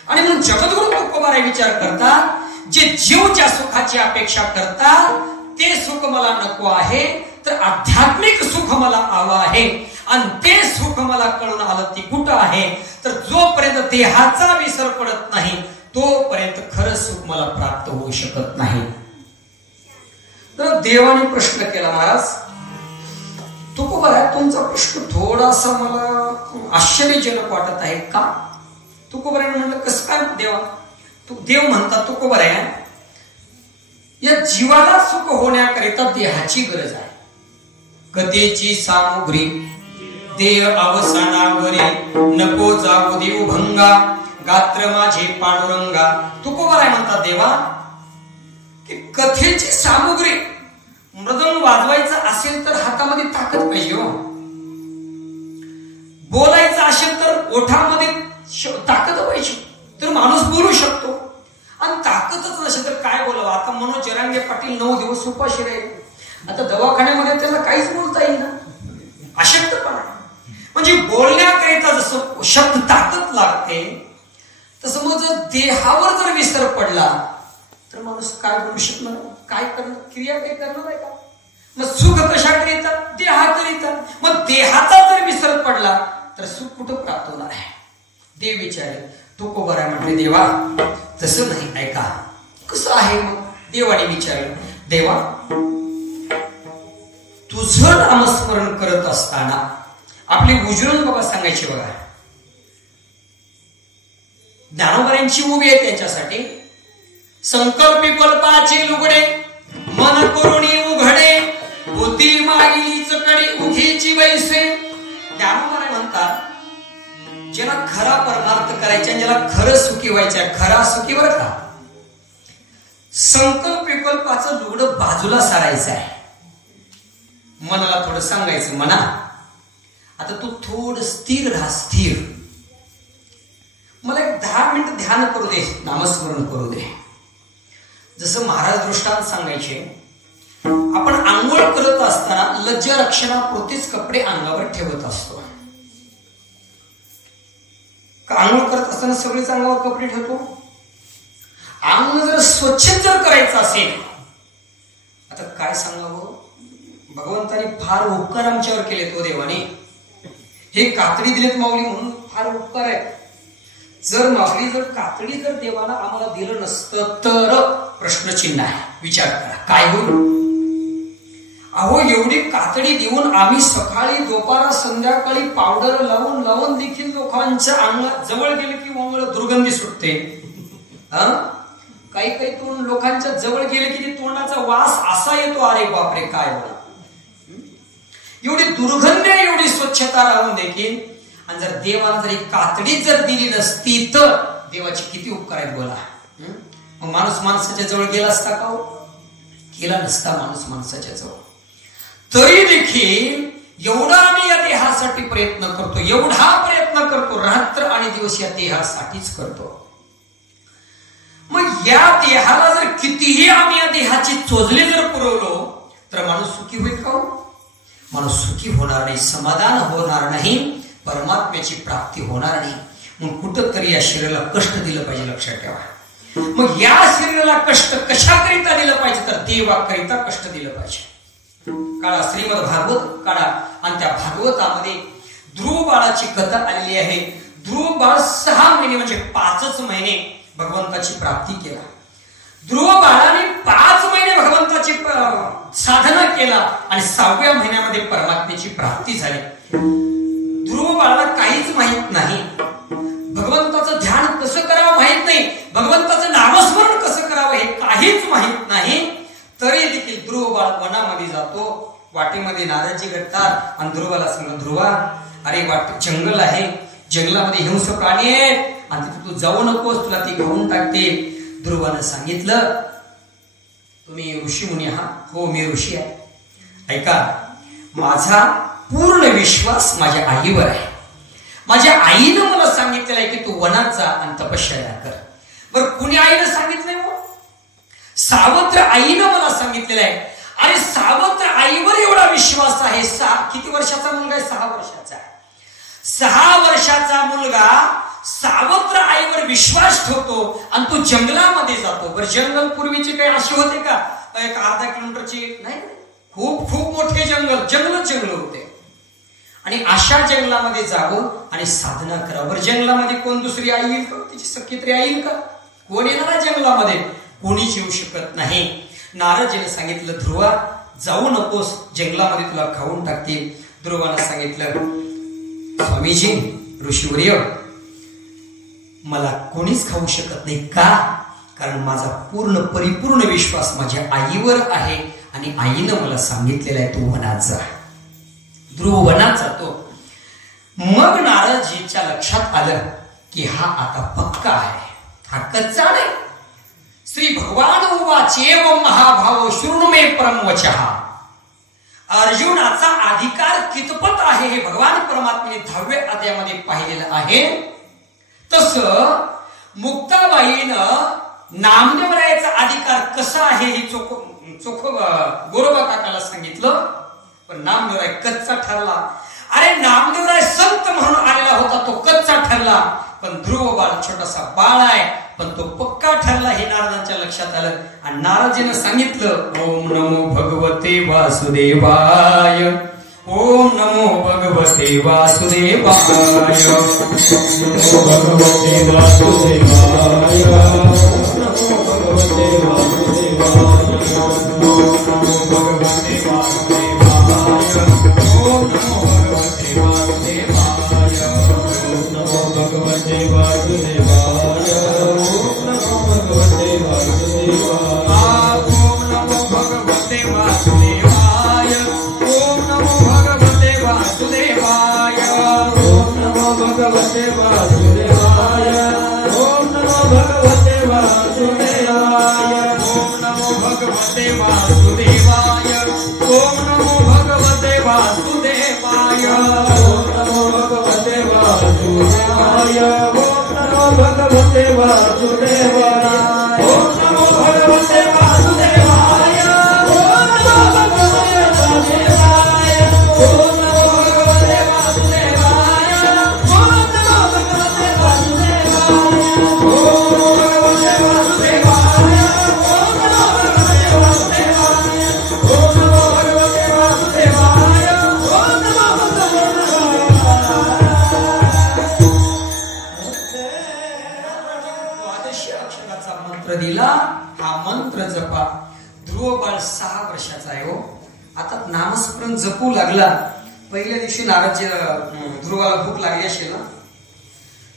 आणि म्हणून जगद्गुरु तुकोबाराय विचार करतात जे जीव ज्या सुखाची अपेक्षा करतात ते सुख मला नको आहे तर आध्यात्मिक सुख मला हवं आहे आणि ते सुख मला कळून आलं ती कुठं आहे तर जोपर्यंत देहाचा विसर पडत नाही तोपर्यंत खरं सुख मला प्राप्त होऊ शकत नाही. तर देवाने प्रश्न केला महाराज तुकोबाराय तुमचा प्रश्न थोडासा मला आश्चर्यजनक वाटत आहे का? तुकोबारायने म्हणलं कसं काय देवा? देव म्हणतात तुकोबाराय या जीवाला सुख होण्याकरिता देहाची गरज आहे. कथेची सामुग्री देह अवसानावरी नको जागो देव भंगा गात्र माझे पांडुरंगा. तुकोबाराय म्हणतात देवा की कथेची सामुग्री मृदंग वाजवायचं असेल तर हातामध्ये ताकद पाहिजे हो. बोलायचं असेल तर ओठामध्ये ताकद पाहिजे तर माणूस बोलू शकतो आणि ताकदच नसेल तर काय बोलावं. आता मनोज जरांगे पाटील 9 दिवस उपाशी राहील. आता दवाखान्यामध्ये त्याला काहीच बोलता येईल ना, अशक्तपणा. म्हणजे बोलण्याकरिता जसं शब्द ताकद लागते तसं मग जर देहावर जर विसर पडला तर माणूस काय बोलू शकणार, काय करणार, क्रिया काही करणार आहे का. मग सुख कशाकरिता, देहाकरिता. मग देहाचा जर विसर पडला तर सुख कुठं प्राप्त होणार आहे. देव विचारे तू को बरा म्हटले देवा तसं नाही. ऐका कसं आहे. मग देवाने विचारलं, देवा तुझं नामस्मरण करत असताना आपली उजळून बाबा सांगायची बघा. ज्ञानोबरांची उभी आहे त्याच्यासाठी. संकल्प विकल्पाचे लुगडे मन करुणी उघडे बुद्धी मागिली चकडी उघीची बैसे. ज्ञानोबराय म्हणतात ज्याला खरा परमार्थ करायचा, ज्याला खरं सुखी व्हायचं, खरा सुखी बरं का. संकल्प विकल्पाचं लुगडं बाजूला सारायचं आहे. मनाला थोडं सांगायचं, मना आता तू थोडं स्थिर राहा, स्थिर. मला एक 10 मिनिट ध्यान करू दे, नामस्मरण करू दे. जसं महाराज दृष्टांत सांगायचे, आपण आंघोळ करत असताना लज्ज रक्षणापुरतीच कपडे अंगावर ठेवत असतो. आंघोळ करत असताना सगळेच अंगावर कपडे ठेवतो. अंग जर स्वच्छ जर करायचं असेल, आता काय सांगावं, भगवंतानी फार उपकार आमच्यावर केले. तो देवाने हे कातडी दिलेत माऊली म्हणून फार उपकार आहे. जर माऊली जर कातडी जर देवाला आम्हाला दिलं नसतं तर प्रश्नचिन्ह आहे. विचार करा काय होईल. अहो एवढी कातडी देऊन आम्ही सकाळी दुपारा संध्याकाळी पावडर लावून लावून देखील लोकांच्या अंगात जवळ गेले की आम्हाला दुर्गंधी सुटते. काही काही तोंड लोकांच्या जवळ गेले की तोंडाचा वास असा येतो, अरे बापरे काय बोला. एवढी दुर्गंधी, एवढी स्वच्छता राहून देखील. आणि जर देवाला जरी कातडी जर दिली नसती तर देवाचे किती उपकार आहेत बोला. मग माणूस माणसाच्या जवळ गेला असता का, गेला नसता माणूस माणसाच्या जवळ. तरी देखील एवढा आम्ही या देहासाठी प्रयत्न करतो, एवढा प्रयत्न करतो, रात्र आणि दिवस या देहासाठीच करतो. मग या देहाला जर कितीही आम्ही या देहाची चोचले जर पुरवलो तर माणूस सुखी होईल का. माणूस सुखी होणार नाही, समाधान होणार नाही, परमात्म्याची प्राप्ती होणार नाही. मग कुठंतरी या शरीराला कष्ट दिलं पाहिजे, लक्षात ठेवा. मग या शरीराला कष्ट कशाकरिता दिलं पाहिजे तर देवाकरिता कष्ट दिलं पाहिजे. काळा श्रीमद भागवत काळा आणि त्या भागवतामध्ये ध्रुव बाळाची कथा आलेली आहे. ध्रुव बाळ 6 महिने म्हणजे 5च महिने भगवंताची प्राप्ती केला. ध्रुव बाळाने 5 महिने भगवंताची साधना केला आणि 6व्या महिन्यामध्ये परमात्म्याची प्राप्ती झाली. ध्रुव बाळाला काहीच माहित नाही, भगवंताचं ध्यान कसं करावं माहित नाही, भगवंताचं नामस्मरण कसं करावं हे काहीच माहित नाही. तरी देखील ध्रुव बाळ वनामध्ये जातो. वाटेमध्ये नारदजी भेटतात आणि ध्रुवाला सांगतात, ध्रुवा अरे वाट जंगल आहे, जंगलामध्ये हिंस प्राणी आहेत आणि तिथे तू जाऊ नकोस, तुला ती खाऊन टाकते. ध्रुवानं सांगितलं, तुम्ही ऋषी मुनी आहात. हो मी ऋषी आहे. ऐका, माझा पूर्ण विश्वास माझ्या आईवर आहे. माझ्या आईनं मला सांगितलेलं आहे की तू वनात जा आणि तपश्चर्या कर. बरं कुणी आईनं सांगितलंय? सावत्र आईनं मला सांगितलेलं आहे. आणि सावत्र आईवर एवढा विश्वास आहे. किती वर्षाचा मुलगा आहे? 6 वर्षाचा आहे. 6 वर्षाचा मुलगा सावत्र आईवर विश्वास ठेवतो आणि तो जंगलामध्ये जातो. बरं जंगल पूर्वीचे काही असे होते का, एक अर्धा किलोमीटरचे नाही, खूप खूप मोठे जंगल होते. आणि अशा जंगलामध्ये जावं आणि साधना करावं. बरं जंगलामध्ये कोण दुसरी आई येईल का, तिची सख्यत्री आई येईल का? कोण येणार आहे जंगलामध्ये? कोणीच येऊ शकत नाही. नारदजीने सांगितलं, ध्रुवा जाऊ नकोस, जंगलामध्ये तुला खाऊन टाकते. ध्रुवानं सांगितलं, स्वामीजी ऋषीवर्य मला कोणीच खाऊ शकत नाही. का? कारण माझा पूर्ण परिपूर्ण विश्वास माझ्या आईवर आहे आणि आईनं मला सांगितलेलं आहे तू वनात जा. ध्रुव वनात जातो. मग नारदजीच्या लक्षात आलं की हा आता पक्का आहे, हा कच्चा नाही. श्री भगवान उवाचेव महाभाव शृणु मे परम वचः. अर्जुनाचा अधिकार कितपत आहे हे भगवान परमात्म्याने 10व्या अध्यायामध्ये पाहिलेलं आहे. तसं मुक्ताबाईनं नामदेवरायाचा अधिकार कसा आहे हे चोख गोरोबा काकाला सांगितलं, पण नामदेवराय कच्चा ठरला. अरे नामदेवराय संत म्हणून आलेला होता, तो कच्चा ठरला. पण ध्रुव बाळ छोटासा बाळ आहे, पण तो पक्का ठरला हे नारदांच्या लक्षात आलं. आणि नारदजीनं सांगितलं, ओम नमो भगवते वासुदेवाय, ओम नमो भगवते वासुदेवाय, नमो भगवते वासुदेवाय, नमो भगवते वासुदेवाय, नमो भगवते वासुदेवाय, ओम नमो भगवते वासुदेवाय, नमो भगवते वासुदेवाय, ओम नमो भगवते वासुदेवाय, ओम नमो भगवते वासुदेवाय, ओम नमो भगवते वासुदेवाय, ओम नमो भगवते वासुदेवाय, ओम नमो भगवते वासुदेवाय, ओम नमो भगवते वासुदेवाय, ओम नमो भगवते वासुदेवाय, ओम नमो भगवते वासुदेवाय, ओम नमो भगवते वासुदेवाय, ओम नमो भगवते वासुदेवाय, ओम नमो भगवते वासुदेवाय, ओम नमो भगवते वासुदेवाय, ओम नमो भगवते वासुदेवाय, ओम नमो भगवते वासुदेवाय, ओम नमो भगवते वासुदेवाय, ओम नमो भगवते वासुदेवाय, ओम नमो द्वादशी अक्षराचा मंत्र दिला. हा मंत्र जपा. ध्रुव बाळ 6 वर्षाचा आहे हो. आता नामस्मरण जपू लागला. पहिल्या दिवशी नारदजी ध्रुवाला भूक लागली असेल ना,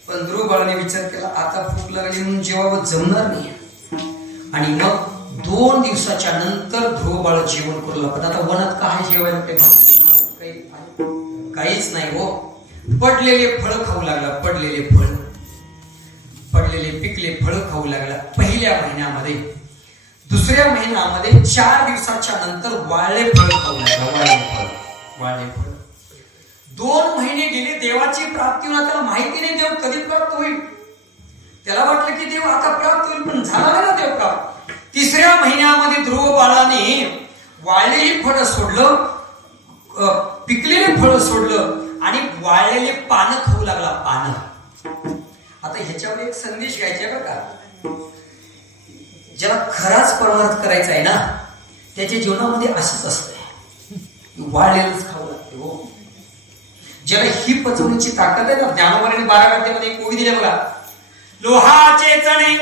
पण ध्रुव बाळाने विचार केला आता भूक लागली म्हणून जेव्हा जमणार नाही. आणि मग 2 दिवसाच्या नंतर ध्रुव बाळ जेवण करू लागला. आता वनात काय जेवायला काहीच नाही हो. पडलेले फळ खाऊ लागला. पडलेले पिकले फळ खाऊ लागला. पहिल्या महिन्यामध्ये, दुसऱ्या महिन्यामध्ये 4 दिवसाच्या नंतर वाळले फळ खाऊ लागला. वाळले फळ 2 महिने गेले. देवाची प्राप्ती होणार. त्याला माहिती नाही देव कधी प्राप्त होईल. त्याला वाटलं की देव आता प्राप्त होईल, पण झाला नाही ना देव प्राप्त. 3ऱ्या महिन्यामध्ये ध्रुव बाळाने वाळलेली फळं सोडलं, पिकलेले फळं सोडलं आणि वाळलेले पानं खाऊ लागला. पानं. आता ह्याच्यावर एक संदेश घ्यायचा बरं का. ज्याला खराच परमार्थ करायचा आहे ना, त्याच्या जीवनामध्ये असंच असतंय, वाळलेलंच खाऊ लागते हो. ज्याला ही पचवण्याची ताकद आहे ना, ज्ञानोबाने 12 गद्यामध्ये एक ओवी दिली बघा. लोहाचे चणे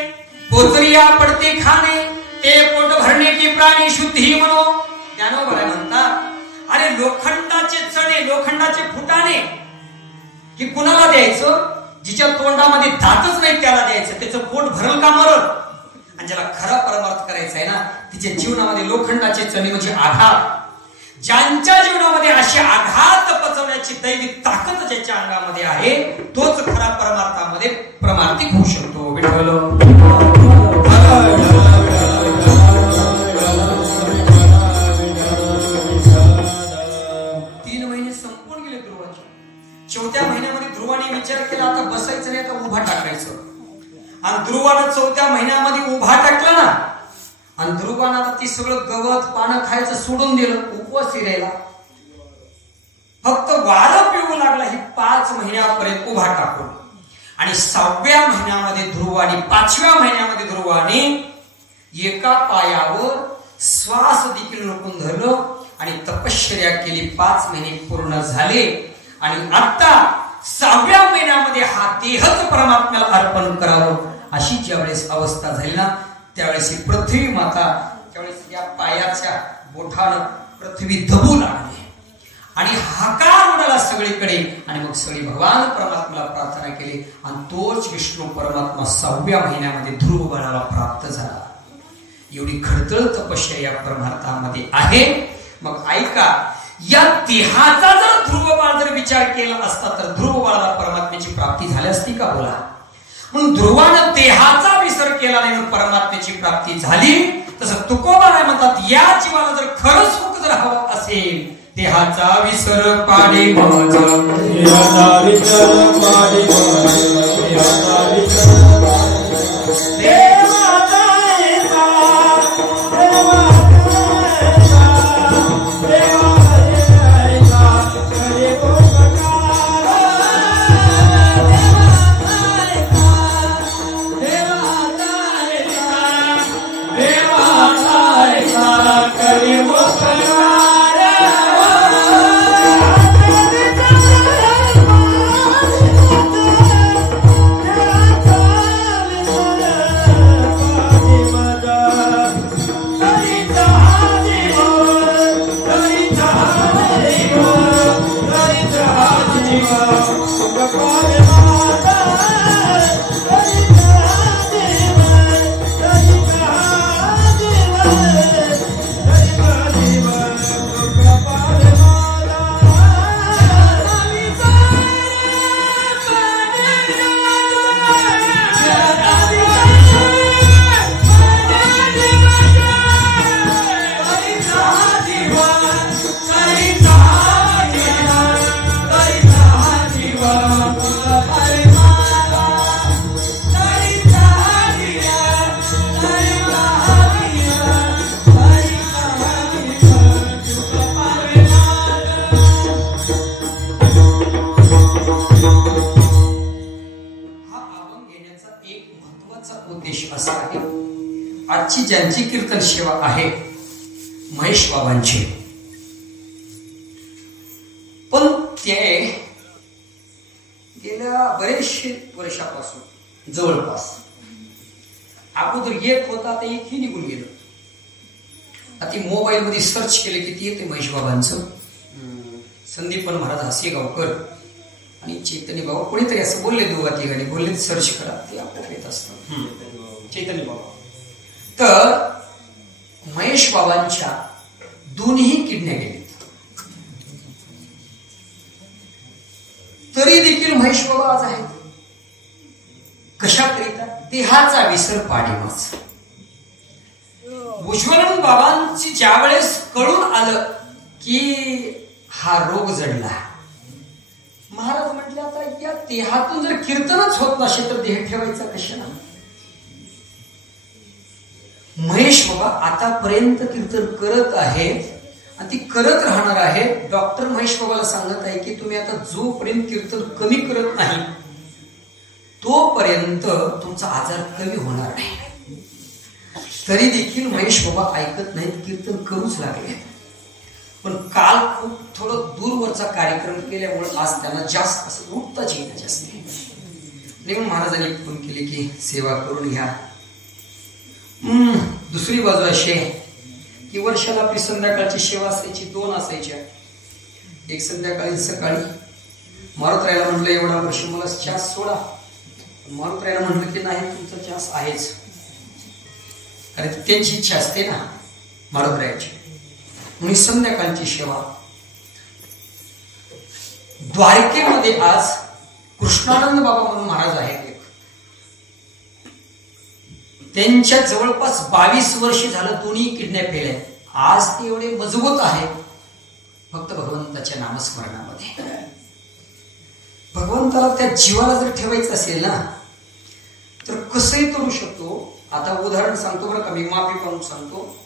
पोचरिया पडते खाणे, ते पोट भरणे की प्राणी शुद्धी म्हणो. ज्ञानोबा म्हणतात, अरे लोखंडाचे चणे, लोखंडाचे फुटाणे की कुणाला द्यायचं? जिच्या तोंडामध्ये दातच नाही त्याला द्यायचं. त्याचं पोट भरल का मरल. आणि ज्याला खरा परमार्थ करायचा आहे ना, तिच्या जीवनामध्ये लोखंडाचे चणे म्हणजे आघात. ज्यांच्या जीवनामध्ये अशी आघात पचवण्याची दैवी ताकद ज्याच्या अंगामध्ये आहे, तोच खरा परमार्थामध्ये प्रमार्थिक होऊ शकतो. विठ्ठल 3 महिने संपून गेले ध्रुवाचे. 4थ्या महिन्यामध्ये ध्रुवाने विचार केला आता बसायचं नाही, आता उभा टाकायचं. आणि ध्रुवानं 4थ्या महिन्यामध्ये उभा टाकला ना, आणि ध्रुवानं आता ती सगळं गवत पानं खायचं सोडून दिलं. उपवास राहिला, फक्त वारं पिऊ लागला. ही 5 महिन्यापर्यंत उभा टाकून. आणि 6व्या महिन्यामध्ये ध्रुवाने, 5व्या महिन्यामध्ये ध्रुवाने एका पायावर श्वास देखील रोखून धरलं आणि तपश्चर्या केली. 5 महिने पूर्ण झाले. आणि आता 6व्या महिन्यामध्ये हा देहच परमात्म्याला अर्पण करावं अशी ज्यावेळेस अवस्था झाली ना, त्यावेळेस ही पृथ्वी माता, त्यावेळेस या पायाच्या बोटानं पृथ्वी दबू लागली आणि हाकार उडाला सगळीकडे. आणि मग सगळी भगवान परमात्म्याला प्रार्थना केली. आणि तोच विष्णू परमात्मा 6व्या महिन्यामध्ये ध्रुव बाळाला प्राप्त झाला. एवढी खडतळ तपश्चर्या परमार्थामध्ये आहे. मग ऐका, या देहाचा जर ध्रुव बाळ जर विचार केला असता तर ध्रुव बाळाला परमात्म्याची प्राप्ती झाली असती का? बोला. म्हणून ध्रुवानं देहाचा विसर केला नाही म्हणून परमात्म्याची प्राप्ती झाली. तसं तुकोबा नाही म्हणतात, या जीवाला जर खरं सुख जर हवं असेल, देहाचा विसर पाडे माझ, देहाचा विसर पाडे माझ, देहाचा विसर पाडे, देवाचा उद्देश असा आहे, आजची ज्यांची कीर्तन सेवा आहे महेश बाबांची, पण ते गेल्या बरेचशे वर्षापासून जवळपास अगोदर एक होता, आता एकही निघून गेलं. आता मोबाईल मध्ये सर्च केले की ती येते महेश बाबांचं. संदीपन महाराज हास्यगावकर आणि चैतन्य बाबा कोणीतरी असं बोलले, दोघा तिघांनी बोलले सर्च करा, ते आपोआप येत असतं. चैतन्य बाबा तर महेश बाबांच्या दोन्ही किडन्या गेलेत, तरी देखील महेश बाबा आज आहेत. कशाकरिता? देहाचा विसर पाडीमाच. उज्ज्वलन बाबांची ज्या वेळेस कळून आलं की हा रोग जडला, महाराज म्हटले आता या देहातून जर कीर्तनच होत नसेल तर देह ठेवायचा कशाला. महेश बाबा आतापर्यंत कीर्तन करत आहेत आणि ती करत राहणार आहे. डॉक्टर महेश बाबाला सांगत आहे की तुम्ही आता जोपर्यंत कीर्तन कमी करत नाही तोपर्यंत तुमचा आजार कमी होणार नाही. तरी देखील महेश बाबा ऐकत नाहीत, कीर्तन करूच लागले. पण काल खूप थोडं दूरवरचा कार्यक्रम केल्यामुळे आज त्यांना जास्त असं उठताच येणं जास्त म्हणून महाराजांनी फोन केले की सेवा करून घ्या. दुसरी बाजू अशी आहे की वर्षाला आपली संध्याकाळची सेवा असायची, 2 असायच्या. एक संध्याकाळी सकाळी. मारुतरायला म्हटलं एवढा वर्ष मला चहास सोडा. मारुतरायला म्हटलं की नाही तुमचा चहास आहेच, कारण त्यांची इच्छा असते ना मारुतरायाची. म्हणून संध्याकाळची सेवा द्वारकेमध्ये आज कृष्णानंद बाबा म्हणून महाराज आहेत, त्यांच्या जवळपास 22 वर्ष झालं दोन्ही किडनॅप केल्या. आज ते एवढे मजबूत आहेत फक्त भगवंताच्या नामस्मरणामध्ये. भगवंताला त्या जीवाला जर ठेवायचं असेल ना तर कसंही करू शकतो. आता उदाहरण सांगतो बरं का, मी माफी पाहून सांगतो.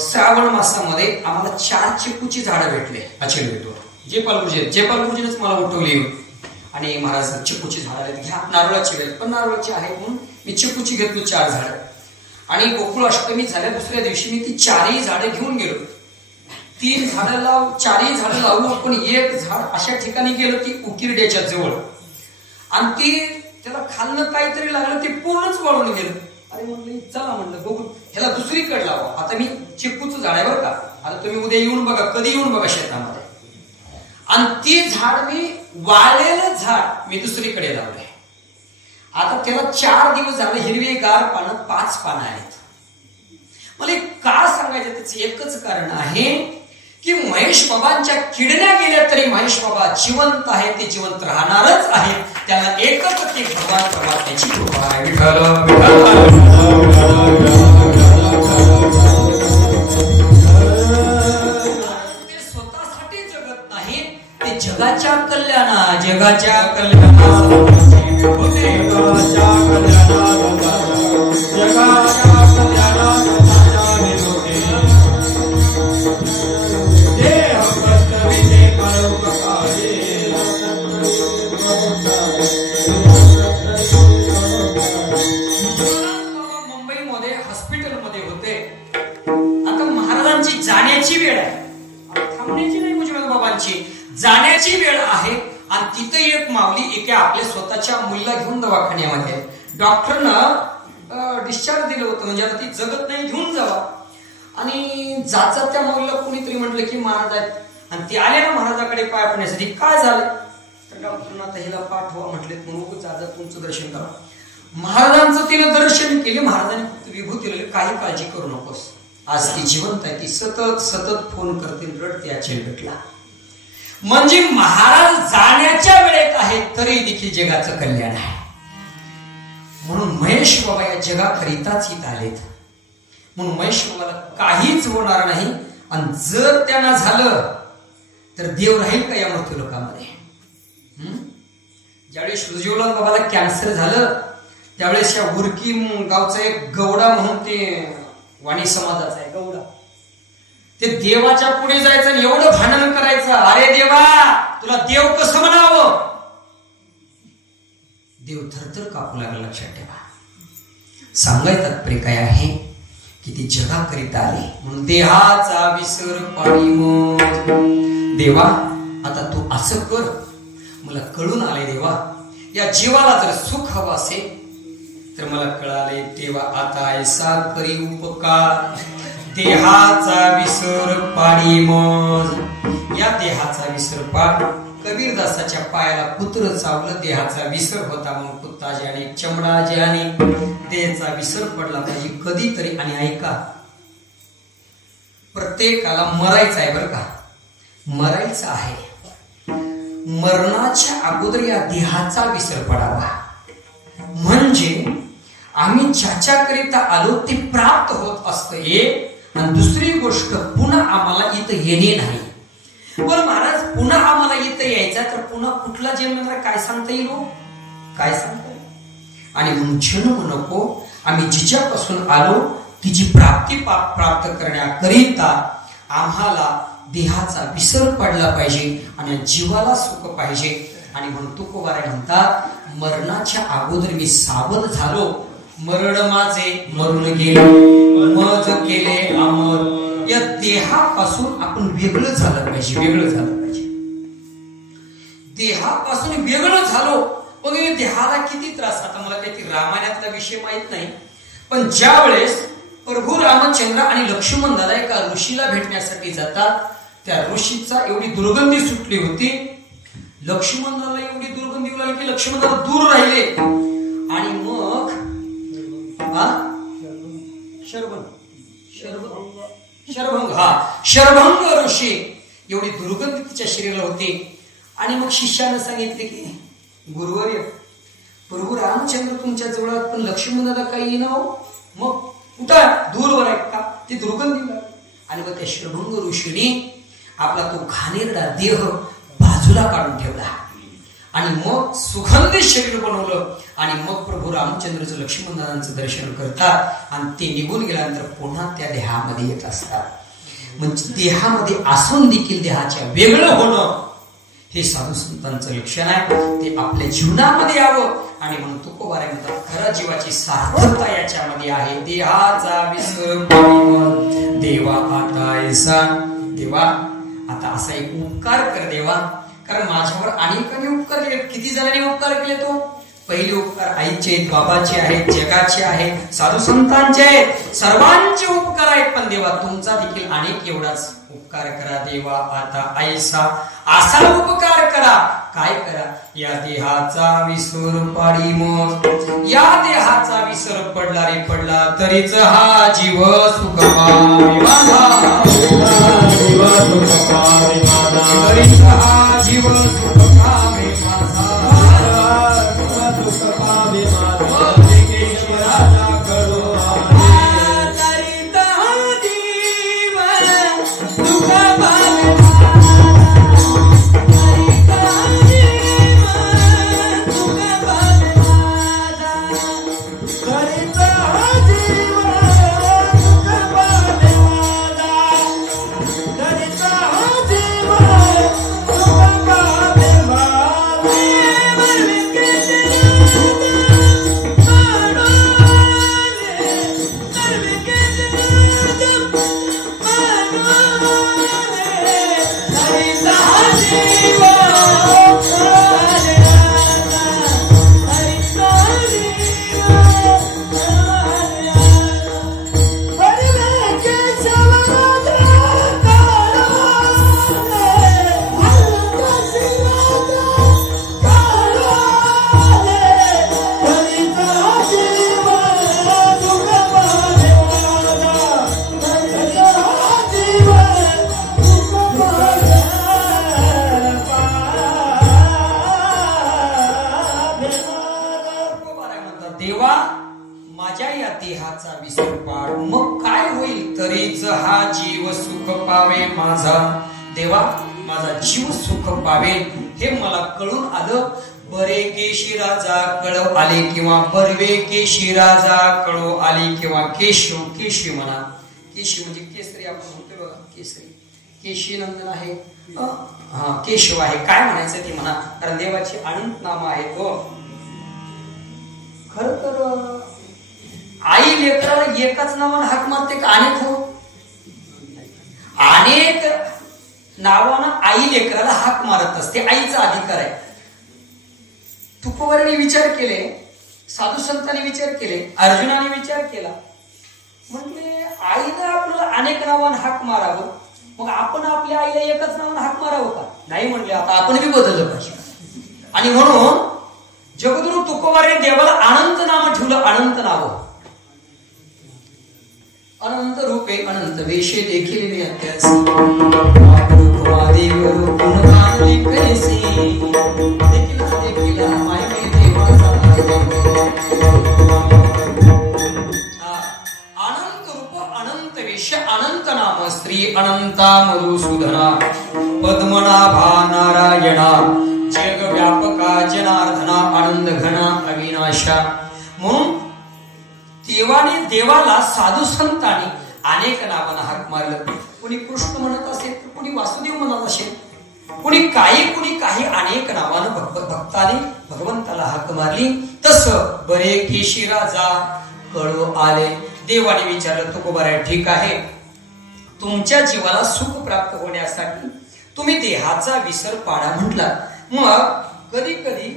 श्रावण मासामध्ये आम्हाला 4 चिकूची झाडं भेटले अचलवेटवर. जयपाल गुरुजीनेच मला उठवली आणि महाराज चिकूची झाडं घ्या, नारळाची वेळ पण नारळाची आहेत म्हणून मी चिकूची घेतलो 4 झाडं. आणि गोकुळ अष्टमी झाल्या दुसऱ्या दिवशी मी ती 4ही झाडं घेऊन गेलो. 3 झाडं 4ही झाडं लावलो, पण एक झाड अशा ठिकाणी गेलं की उकिरड्याच्या जवळ, आणि ती त्याला खाल्लं काहीतरी लागलं, ते पूर्णच वळून गेलं. अरे म्हणलं चला म्हणलं बघू ह्याला दुसरीकडे लावा. आता मी चिकूचं झाड आहे बरं का, आता तुम्ही उद्या येऊन बघा, कधी येऊन बघा शेतामध्ये. आणि ती झाड मी वाळलेलं झाड मी दुसरीकडे लावलंय. आता त्याला 4 दिवस झाले, हिरवीगार पानं 5 पानं आहेत. मला का सांगायचं त्याचं एकच कारण आहे की महेश बाबांच्या किडण्या गेल्या तरी महेश बाबा जिवंत आहे, ते जिवंत राहणारच आहे. त्याला एकच ते भगवान परमात्म्याची कृपा आहे. ते स्वतःसाठी जगत नाही, ते जगाच्या कल्याणा जगाच्या मुंबईमध्ये हॉस्पिटलमध्ये होते. आता महाराजांची जाण्याची वेळ आहे, थांबण्याची नाही. उज्ज्वल बाबांची जाण्याची वेळ आहे. आणि तिथे एक माऊली एका आपल्या स्वतःच्या मुलीला घेऊन दवाखान्यामध्ये, डॉक्टरनं डिस्चार्ज दिलं होतं, म्हणजे आता ती जगत नाही, घेऊन जावा. आणि जातात त्या माऊलीला कोणीतरी म्हटलं की महाराज आहेत, आणि ते आले ना महाराजाकडे पाय पडण्यासाठी. काय झालं तर चंद्रकांतला हिला पाठवा म्हटले म्हणून आज तुमचं दर्शन करा. महाराजांचं तिने दर्शन केले. महाराजांनी फक्त विभूती दिली, काही काळजी करू नकोस, आज ती जिवंत आहे. ती सतत सतत फोन करते, रडते याचे भेटला. म्हणजे महाराज जाण्याच्या वेळेत आहेत तरी देखील जगाचं कल्याण आहे. म्हणून महेश बाबा या जगाकरिताच इथं आलेत. म्हणून महेश बाबाला काहीच होणार नाही. आणि जर त्यांना झालं तर देव राहील का या मृत्यू लोकांमध्ये? ज्यावेळेस सुरजीवला बाबाला कॅन्सर झालं त्यावेळेस या उरकी गावचा एक गौडा म्हणून ते वाणी समाजाचा आहे गौडा, ते देवाच्या पुढे जायचं आणि एवढं भांडण करायचं, अरे देवा तुला देव कसं म्हणावं? देव थरथर कापू लागला. लक्षात ठेवा. सांगायचं तात्पर्य काय आहे की ती जगाकरिता आली. म्हणून देहाचा विसर पाणी मग देवा आता तू असं कर, मला कळून आले देवा या जीवाला जर सुख हवं असेल तर मला कळाले देवा आता ऐसा करी उपकार. देहाचा विसर पाडी मज. या देहाचा विसर पाड. कबीरदासाच्या पायाला कुत्र चावलं, देहाचा विसर होता म्हणून कुत्ता ज्याने चमडा ज्याने देहाचा विसर पडला पाहिजे कधीतरी. आणि ऐका, प्रत्येकाला मरायचं आहे बरं का, मरायचं आहे. मरणाच्या अगोदर या देहाचा विसर पडावा. म्हणजे आम्ही ज्याच्याकरिता आलो ते प्राप्त होत असतं एक. आणि दुसरी गोष्ट पुन्हा आम्हाला इथं येणे नाही. पण महाराज पुन्हा आम्हाला इथं यायचा तर पुन्हा कुठला जन्म येणार काय सांगता येईल? काय सांगता येईल? आणि म्हणून जन्म नको. आम्ही जिच्यापासून आलो तिची प्राप्ती प्राप्त करण्याकरिता आम्हाला देहाचा विसर पडला पाहिजे आणि जीवाला सुख पाहिजे. आणि म्हणून तुकोबाराय म्हणतात मरणाच्या अगोदर मी सावध झालो, मरण माझे मरून गेले मज केले अमर. या देहापासून आपण वेगळं झालं पाहिजे, वेगळं झालं पाहिजे. देहापासून वेगळं झालो. मग देहाला किती त्रास. आता मला काही रामायणातला विषय माहित नाही, पण ज्या वेळेस प्रभू रामचंद्र आणि लक्ष्मण दादा एका ऋषीला भेटण्यासाठी जातात, त्या ऋषीचा एवढी दुर्गंधी सुटली होती, लक्ष्मणाला एवढी दुर्गंधी लागली की लक्ष्मणाला दूर राहिले. आणि मग शरभंग ऋषी एवढी दुर्गंधी तिच्या शरीराला होती. आणि मग शिष्यानं सांगितले की गुरुवर्य प्रभू रामचंद्र तुमच्या जवळ पण लक्ष्मण दादा काही ना हो, मग कुठं दूरवर आहे का? ती दुर्गंधी लागली. आणि मग त्या शरभंग ऋषीने आपला तो घाणेरडा देह बाजूला काढून ठेवला आणि मग सुगंधी शरीर बनवलं. आणि मग प्रभू रामचंद्रचं लक्ष्मणदादांचं दर्शन करतात आणि ते निघून गेल्यानंतर पुन्हा त्या देहामध्ये येत असतात. म्हणजे देहामध्ये असून देखील देहाच्या वेगळं होणं हे साधू संतांचं लक्षण आहे. ते आपल्या जीवनामध्ये यावं. आणि म्हणून तुकोबाराय म्हणतात खऱ्या जीवाची सार्थकता याच्यामध्ये आहे. देहाचा विसर देवा आता ऐसा. देवा आता असा एक उपकार कर देवा, कारण माझ्यावर अनेकांनी उपकार केले. किती जणांनी उपकार केले? तो पहिले उपकार आईचे आहेत, बाबाचे आहेत, जगाचे आहेत, साधू संतांचे आहेत, सर्वांचे उपकार आहेत. पण देवा तुमचा देखील अनेक एवढाच उपकार करा देवा आता ऐसा. असा उपकार करा. काय करा? या देहाचा विसर पाडी मग. या देहाचा विसर पडला रे पडला तरीच हा जीव सुख पावे माझा. तरीच हा जीव सुख पावे माझा. देवा माझ्या या देहाचा विसर पाड, मग काय होईल तरीच हा जीव सुख पावे माझा. देवा माझा जीव सुख पावेल हे मला कळून आलं. बरे केशी राजा कळव आले किंवा बरवे केशी राजा कळव आले किंवा केशव केशी म्हणा. केशी म्हणजे केसरी आपण म्हणतो बघा, केसरी केशी नंदन आहे, हा केशव आहे. काय म्हणायचं ते म्हणा, कारण देवाची अनंत नाम आहेत. हो खर तर आई लेकराला एकाच नावानं हाक मारते का अनेक? हो अनेक नावानं आई लेकराला हाक मारत असते, आईचा अधिकार आहे. तुकोबारांनी विचार केले, साधू संतांनी विचार केले, अर्जुनाने विचार केला, म्हणजे आईला आपल्याला अनेक नावानं हाक मारावं, मग आपण आपल्या आईला एकच नावानं हाक मारावं का? नाही म्हणले, आता आपण बी बदललं पाहिजे. आणि म्हणून जगद्गुरु तुकोबारांनी देवाला अनंत नाव ठेवलं. अनंत नाव, अनंत रूपे अनंत वेशे देखील मी अत्यासी, देव रूपून कामली कैसी, देखील देखील मायके देवाचा अनंत रूप अनंत वेश अनंत नाम श्री अनंता मधुसूदना पद्मनाभा नारायणा जग व्यापका जनार्दना आनंद घना अविनाशा. म्हणून देवाला साधू संतांनी अनेक नावानं हाक मारलं. कुणी कृष्ण म्हणत असेल तर कुणी वासुदेव म्हणत असेल, कुणी काही अनेक नावानं भक्ताने भगवंताला हाक मारली. तसं बरे केशी राजा कळू आले. देवाने विचारलं, तुकोबारा ठीक आहे, तुमच्या जीवाला सुख प्राप्त होण्यासाठी तुम्ही देहाचा विसर पाडा म्हटला. मग कधी कधी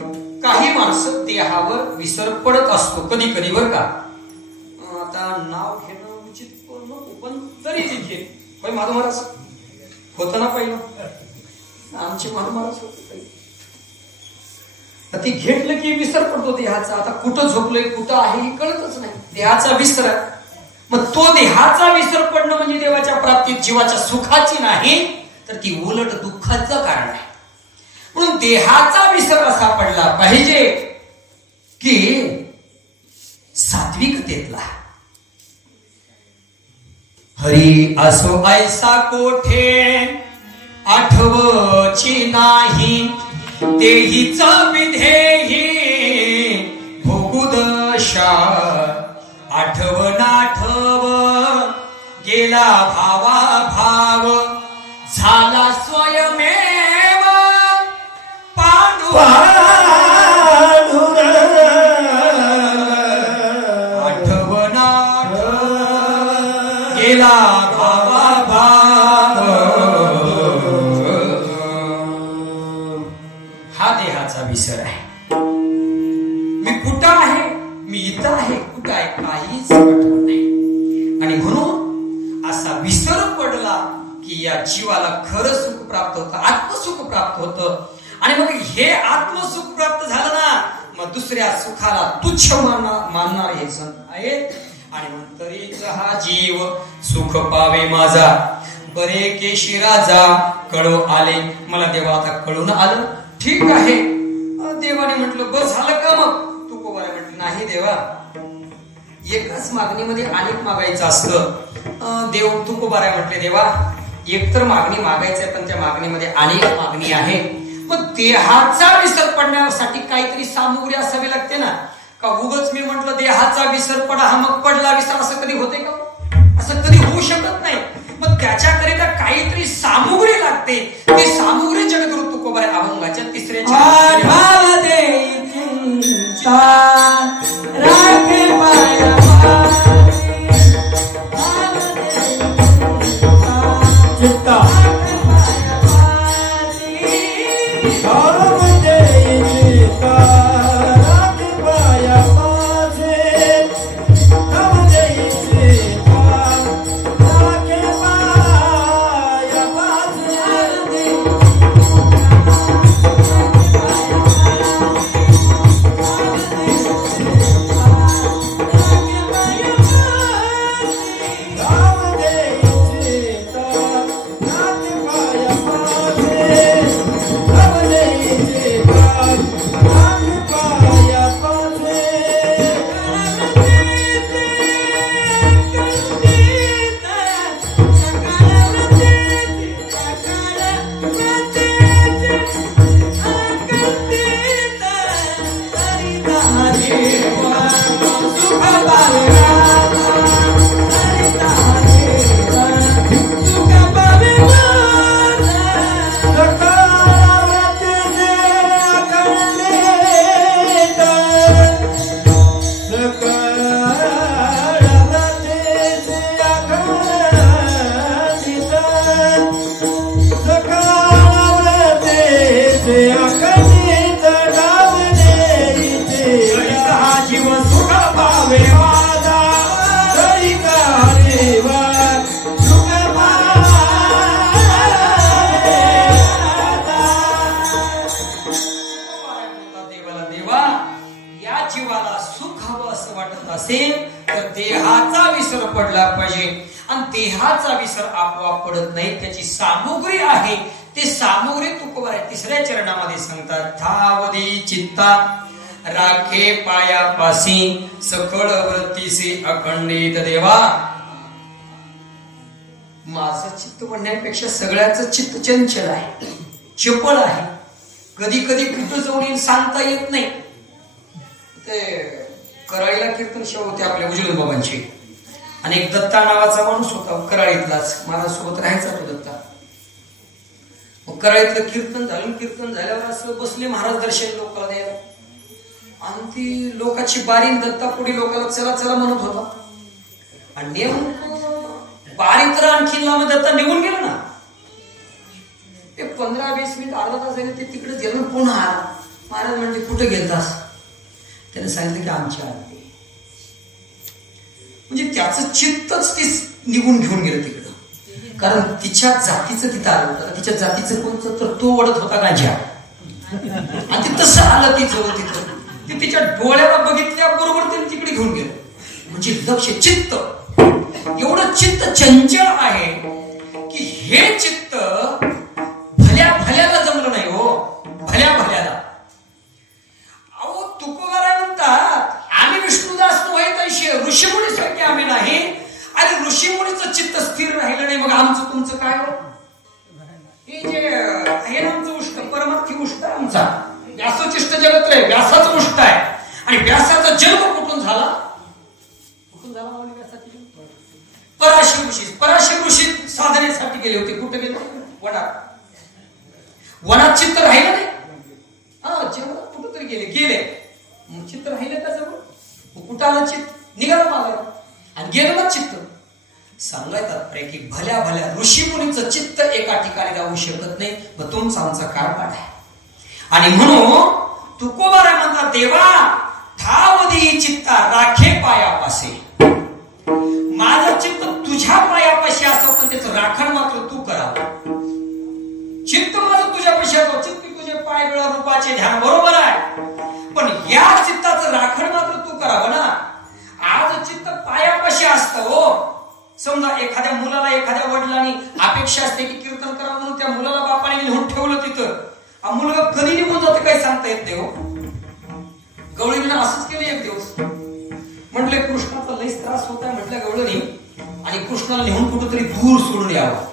काही माणसं देहावर विसर पडत असतो, कधी कधी बर का. आता नाव घेणं उचित नको, पण तरी देखील माझं महाराज होतं ना पहिलं, आमचे महाराज होते, ती घेतलं की विसर पडतो देहाचा. आता कुठं झोपलोय कुठं आहे हे कळतच नाही, देहाचा विसर. मग तो देहाचा विसर पडणं म्हणजे देवाच्या प्राप्तीत जीवाच्या सुखाची नाही, तर ती उलट दुःखाचं कारण आहे. म्हणून देहाचा विसर असा पडला पाहिजे की सात्विकतेतला. हरी असो ऐसा कोठे आठवची नाही, तेहीच विधेही भोगुदशा. आठव गेला भावा भाव, झाला स्वयमेव पांडुरंग. गेला भावा भाव, हा देहाचा विसर आहे. मी कुठं आहे, मी इथं आहे, कुठं आहे काहीच आठवत नाही. आणि म्हणून असा विसर पडला की या जीवाला खरं सुख प्राप्त होतं, आत्मसुख प्राप्त होतं. आणि मग हे आत्मसुख प्राप्त झालं ना, मग दुसऱ्या सुखाला तुच्छ मानणार हे संत आहेत. आणि तरीच हा जीव सुख पावे माझा. बरे केशी राजा कळू आले. मला देवा आता कळून आलं, ठीक आहे. देवाने म्हटलं बस झालं का? मग तुकोबारा म्हटलं नाही देवा, एकाच मागणीमध्ये अनेक मागायचं असतं. देव तुकोबारा म्हटले देवा एक तर मागणी मागायचं आहे, पण त्या मागणीमध्ये अनेक मागणी आहे. मग देहाचा विसर पडण्यासाठी काहीतरी सामुग्री असावी लागते ना. का उगच मी म्हंटल देहाचा विसर पडा, हा मग पडला विसर, असं कधी होते का? असं कधी होऊ शकत नाही. मग त्याच्याकरिता काहीतरी सामुग्री लागते. ती सामुग्री जगद्गुरु तुकोबारा अभंगाच्या तिसऱ्या देहाचा विसर पडला पाहिजे आणि देहाचा विसर आपोआप पडत नाही, त्याची सामुग्री आहे, ते सामुग्री तुकोबाराय तिसऱ्या चरणामध्ये सांगतात. थावदी चित्ता राखे पायापासी सकळ वृत्तीसी अखंडित देवा. माझं चित्त म्हणण्यापेक्षा सगळ्याचं चित्त चंचल आहे, चपळ आहे, कधी कधी कुठं जाऊन येईल सांगता येत नाही. ते कराळीला कीर्तन शेव होते आपल्या उजळून बाबांची, आणि एक दत्ता नावाचा माणूस होता कराळीतलाच, महाराजसोबत राहायचा तो दत्ता. मग कराळीतलं कीर्तन झाल्यावर असं बसले महाराज दर्शन लोकांना द्यायला, आणि ती लोकांची बारी दत्ता पुढे लोकांना चला चला म्हणत होता, आणि नेमकं बारी तर आणखी लांब दत्ता निघून गेला ना. ते 15-20 मिनिट अर्धा तास झाले, ते तिकडे गेलं पुन्हा आला. महाराज म्हणजे कुठे गेलतास? त्याने सांगितलं की आमच्या आले. म्हणजे त्याचं चित्तच ते निघून घेऊन गेलं तिकडं, कारण तिच्या जातीचं तिथं आलं होतं. तिच्या जातीचं कोणतं तर तो ओढत होता गांजा, आणि ते तसं आलं तिचं तिथं. ते तिच्या डोळ्याला बघितल्याबरोबर त्याने तिकडे घेऊन गेलं. म्हणजे लक्ष चित्त एवढं चित्त चंचल आहे की हे चित्त भल्या भल्याला जमलं नाही हो, भल्या भल्याला. अहो तुकोबाराय म्हणतात आम्ही विष्णुदास नव्हे तैसे ऋषीमुनी सारखे आम्ही नाही, आणि ऋषीमुनीचं चित्त स्थिर राहिलं नाही, मग आमचं तुमचं काय हो? हे जे आहे ना आमचं उष्ट परमार्थी उष्ट आहे आमचा, व्यासोचिष्ट जगत रे व्यासाचं उष्ट आहे. आणि व्यासाचा जन्म कुठून झाला? कुठून झाला म्हणजे व्यासाचा जन्म? पराशर ऋषी. पराशर ऋषी साधनेसाठी गेले होते. कुठे गेले? वनात. वनात चित्त राहिलं नाही. जंगलात कुठं तरी गेले. मग चित्त राहिलं का जवळ? कुठं आलं चित्त? निघालं मागायला आणि गेलं मग चित्त. सांगायचं की भल्या भल्या ऋषीमुनीचं चित्त एका ठिकाणी राहू शकत नाही, मग तुमचा आमचा कारभार आहे. आणि म्हणून तुकोबाराय म्हणतात देवा थावदी चित्ता राखे पायापासे. माझं चित्त तुझ्या पायापाशी असं, पण त्याचं राखण मात्र तू करावं. चित्त माझं तुझ्यापाशी असो, चित्त तुझे पाय डोळा रूपाचे ध्यान बरोबर आहे, पण या चित्ताचं राखण मात्र तू करावं ना. आज चित्त पायापाशी असतं हो. समजा एखाद्या मुलाला एखाद्या वडिलांनी अपेक्षा असते की कीर्तन करावं म्हणून त्या मुलाला बापाने लिहून ठेवलं तिथं, मुलगा कधी निघून जाते काही सांगता येत नाही हो. गवळीने असंच केलं एक दिवस. म्हटलं कृष्णाचा लईच त्रास होत आहे म्हटलं गवळणी, आणि कृष्णाला नेहून कुठंतरी दूर सोडून यावं.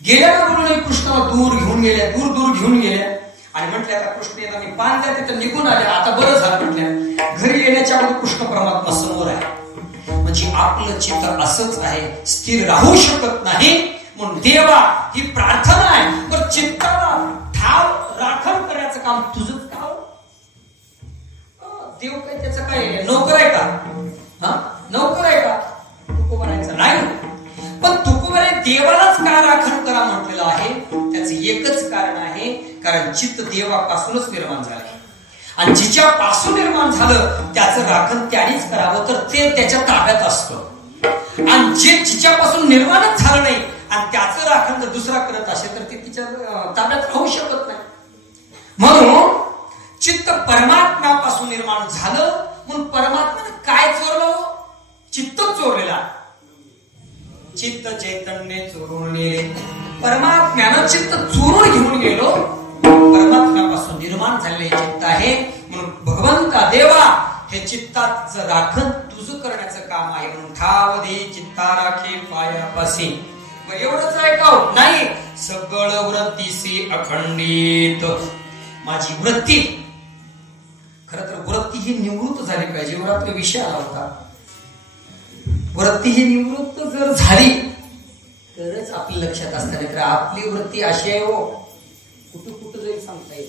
गेल्या ना गवळणी कृष्णाला दूर घेऊन गेल्या, दूर घेऊन गेल्या, आणि म्हटलं आता कृष्ण येतात मी बांधल्या तिथं निघून आल्या, आता बरं झालं म्हटल्या. घरी येण्याच्या अगोदर कृष्ण परमात्मा समोर आहे. म्हणजे आपलं चित्त असंच आहे, स्थिर राहू शकत नाही. म्हणून देवा ही प्रार्थना आहे, पण चित्ताला ठाव राखण करण्याचं काम तुझंच काम. देव काय त्याचं काय नोकर आहे का? नोकर आहे का तुकोबारायचं? नाही. पण तुकोबाराय देवालाच का राखण करा म्हटलेलं आहे? त्याचं एकच कारण आहे, कारण चित्त देवापासूनच निर्माण झाले, आणि जिच्यापासून निर्माण झालं त्याचं राखण त्यानेच करावं, तर ते त्याच्या ताब्यात असतं. आणि जे जिच्यापासून निर्माणच झालं नाही आणि त्याचं राखण जर दुसरा करत असेल तर ते तिच्या ताब्यात राहू शकत नाही. म्हणून चित्त परमात्म्यापासून निर्माण झालं, म्हणून परमात्म्याने काय चोरलं? चित्त चोरलेला. चित्त चैतन्य चोरून नेले. परमात्म्यानं चित्त चोरून घेऊन गेलो. परमात्म्यापासून निर्माण झालेले चित्त आहे, म्हणून भगवंता देवा हे चित्ताचं राखण तुझं करण्याचं काम आहे. म्हणून ठावदे चित्ता राखे पायापाशी. मग एवढंच आहे का? नाही. सगळं वृत्तीशी अखंडित. माझी वृत्ती खरं तर वृत्ती ही निवृत्त झाली पाहिजे, वर आपला विषय आला होता. वृत्ती ही निवृत्त जर झाली तरच आपल्या लक्षात असतं, नाही तर आपली वृत्ती अशी आहे हो, कुठं कुठं जाईल सांगता येत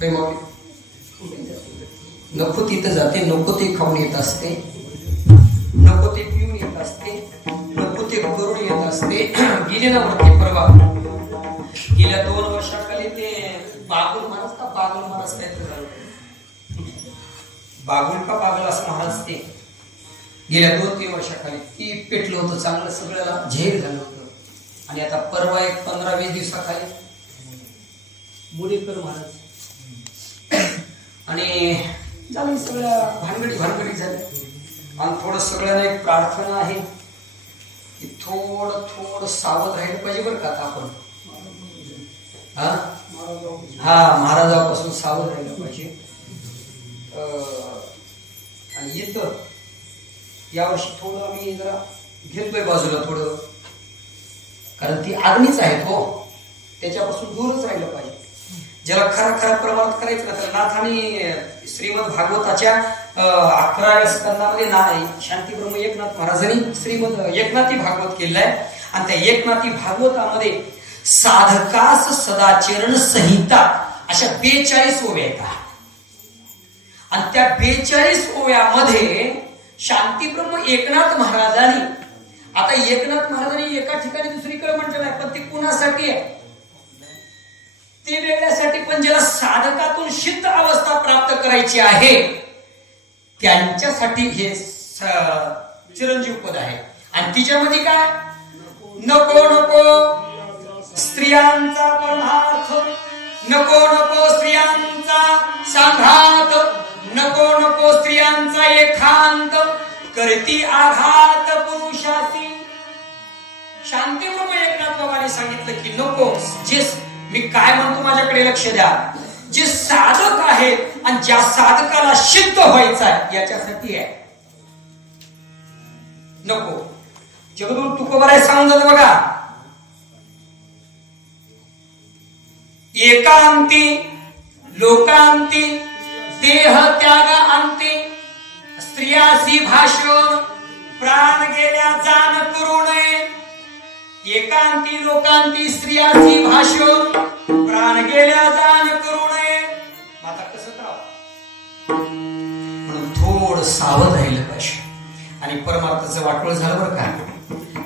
नाही. नको तिथं जाते, नको ते खाऊन येत असते, नको ते पिऊन येत असते, नको ते करून येत असते. गेली ना वृत्ती परवा, गेल्या 2 वर्षाखाली ते बागुल महाराज का बागुल महाराज काय झालं, बागुल का बागुल असं महाराज ते गेल्या 2-3 वर्षाखाली ती पेटलं होतं चांगलं, सगळ्याला झेल झालं होतं. आणि आता परवा एक 15-20 दिवसाखाली मुडेकर महाराज आणि झालं, सगळ्या भानगडी झाल्या. आणि थोडं सगळ्यांना एक प्रार्थना आहे की थोडं सावध राहिलं पाहिजे बरं का. आता आपण महाराजापासून सावध राहिलं पाहिजे. आणि येतं यावर्षी थोडं आम्ही जरा घेतोय बाजूला थोडं, कारण ती आग्नीच आहे तो, त्याच्यापासून दूरच राहिलं पाहिजे. ज्याला खरा प्रमाणात करायचं ना, तर नाथांनी श्रीमद भागवताच्या 11व्या स्कंदामध्ये शांती ब्रह्म एकनाथ महाराजांनी श्रीमद एकनाथी भागवत केलंय. आणि त्या एकनाथी भागवतामध्ये साधकास सदाचरण संहिता अशा 42 ओव्या येतात. आणि त्या 42 ओव्यामध्ये शांतीब्रह्म एकनाथ महाराजांनी, आता एकनाथ महाराजांनी एका ठिकाणी दुसरीकडे म्हटलं नाही, पण ती कुणासाठी आहे, ते वेगळ्यासाठी, पण ज्याला साधकातून सिद्ध अवस्था प्राप्त करायची आहे त्यांच्यासाठी हे चिरंजीव पद आहे. आणि तिच्यामध्ये काय, नको स्त्रियांचा परमार्थ, नको स्त्रियांचा सांघात, नको स्त्रियांचा एकांत, करती आघात पुरुषासी. शांतीब्रह्म एकनाथ बाबांनी सांगितलं की नको, जे मी काय म्हणतो माझ्याकडे लक्ष द्या, जे साधक आहेत आणि ज्या साधकाला सिद्ध व्हायचं आहे याच्यासाठी आहे, नको. जगदुरु तुकोबाराय सांगतात बघा, एकांती लोकांती देह त्याग अंती, स्त्रियासी भाषण प्राण गेल्या जाण करू नये. एकांती लोकांती स्त्रियासी भाषण प्राण गेल्या जाण करू नये. आता कसं राहावं म्हणून थोडं सावध राहिलं पाहिजे. आणि परमार्थाचं वाटोळ झालं बरं का.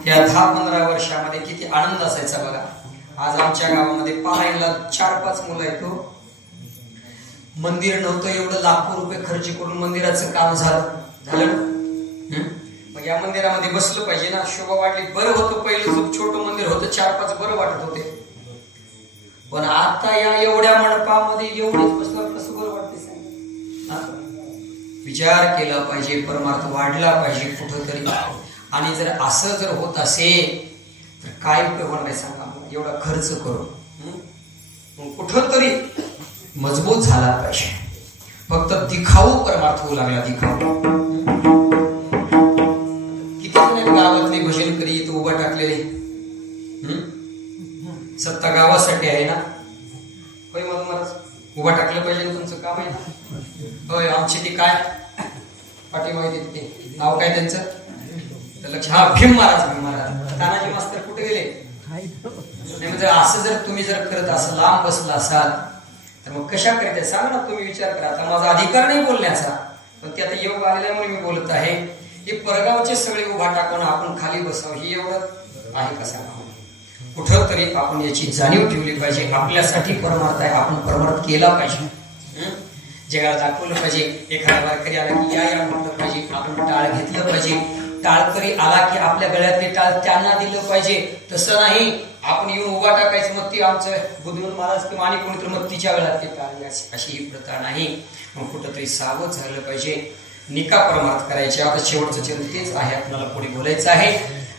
या 10-15 वर्षामध्ये किती आनंद असायचा बघा. आज आमच्या गावामध्ये पारायणला 4-5 मुलं आहेत. मंदिर नव्हतं, एवढं लाखो रुपये खर्च करून मंदिराचं काम झालं. मग या मंदिरामध्ये बसलं पाहिजे ना, शोभा वाटली, बरं होतं. पहिलं छोटं मंदिर होतं, 4-5 बरं वाटत होते. पण आता या एवढ्या मंडपामध्ये एवढेच बसलं, कसं बरं वाटते सांग. विचार केला पाहिजे, परमार्थ वाढला पाहिजे कुठंतरी. आणि जर असं जर होत असेल तर काय उपयोग होणार आहे सांगा. एवढा खर्च करून कुठंतरी मजबूत झाला पाहिजे. फक्त दिखाऊ परमार्थ होऊ लागला, दिखाऊ. किती जण गावातले भजन करी इथं उभा टाकलेले. सत्ता गावासाठी आहे ना, होय मग महाराज उभा टाकलं पाहिजे ना, तुमचं काम आहे ना. होय, आमची ती काय पाठीमागे ते नाव काय त्यांचं लक्ष, हा भीम महाराज. तानाजी मास्तर कुठे गेले नाही. म्हणजे असं जर तुम्ही जर करत असं लांब बसला असाल तर मग कशा करते सांग ना. तुम्ही विचार करा. आता माझा अधिकार नाही बोलण्याचा, पण ते आता योग आलेल्यामुळे मी बोलत आहे. हे परगावचे सगळे उभा टाकून आपण खाली बसावं हे एवढं आहे का सांगा. कुठं तरी आपण याची जाणीव ठेवली पाहिजे. आपल्यासाठी परमार्थ आहे, आपण परमार्थ केला पाहिजे. जगाला दाखवलं पाहिजे. एखादा वारकरी आला की या म्हटलं पाहिजे, आपण टाळ घेतलं पाहिजे. टाळकरी आला की आपल्या गळ्यातले टाळ त्यांना दिलं पाहिजे. तसं नाही आपण येऊन उभा टाकायचं, मग ती आमचं बुद्धिमंत महाराज किंवा आणि कोणीतरी मग तिच्या गळ्यातले टाळ, अशी ही प्रथा नाही. मग कुठंतरी सावध झालं पाहिजे. निका परमार्थ करायचे. आता शेवटचं चिन्ह तेच आहे, आपल्याला पुढे बोलायचं आहे.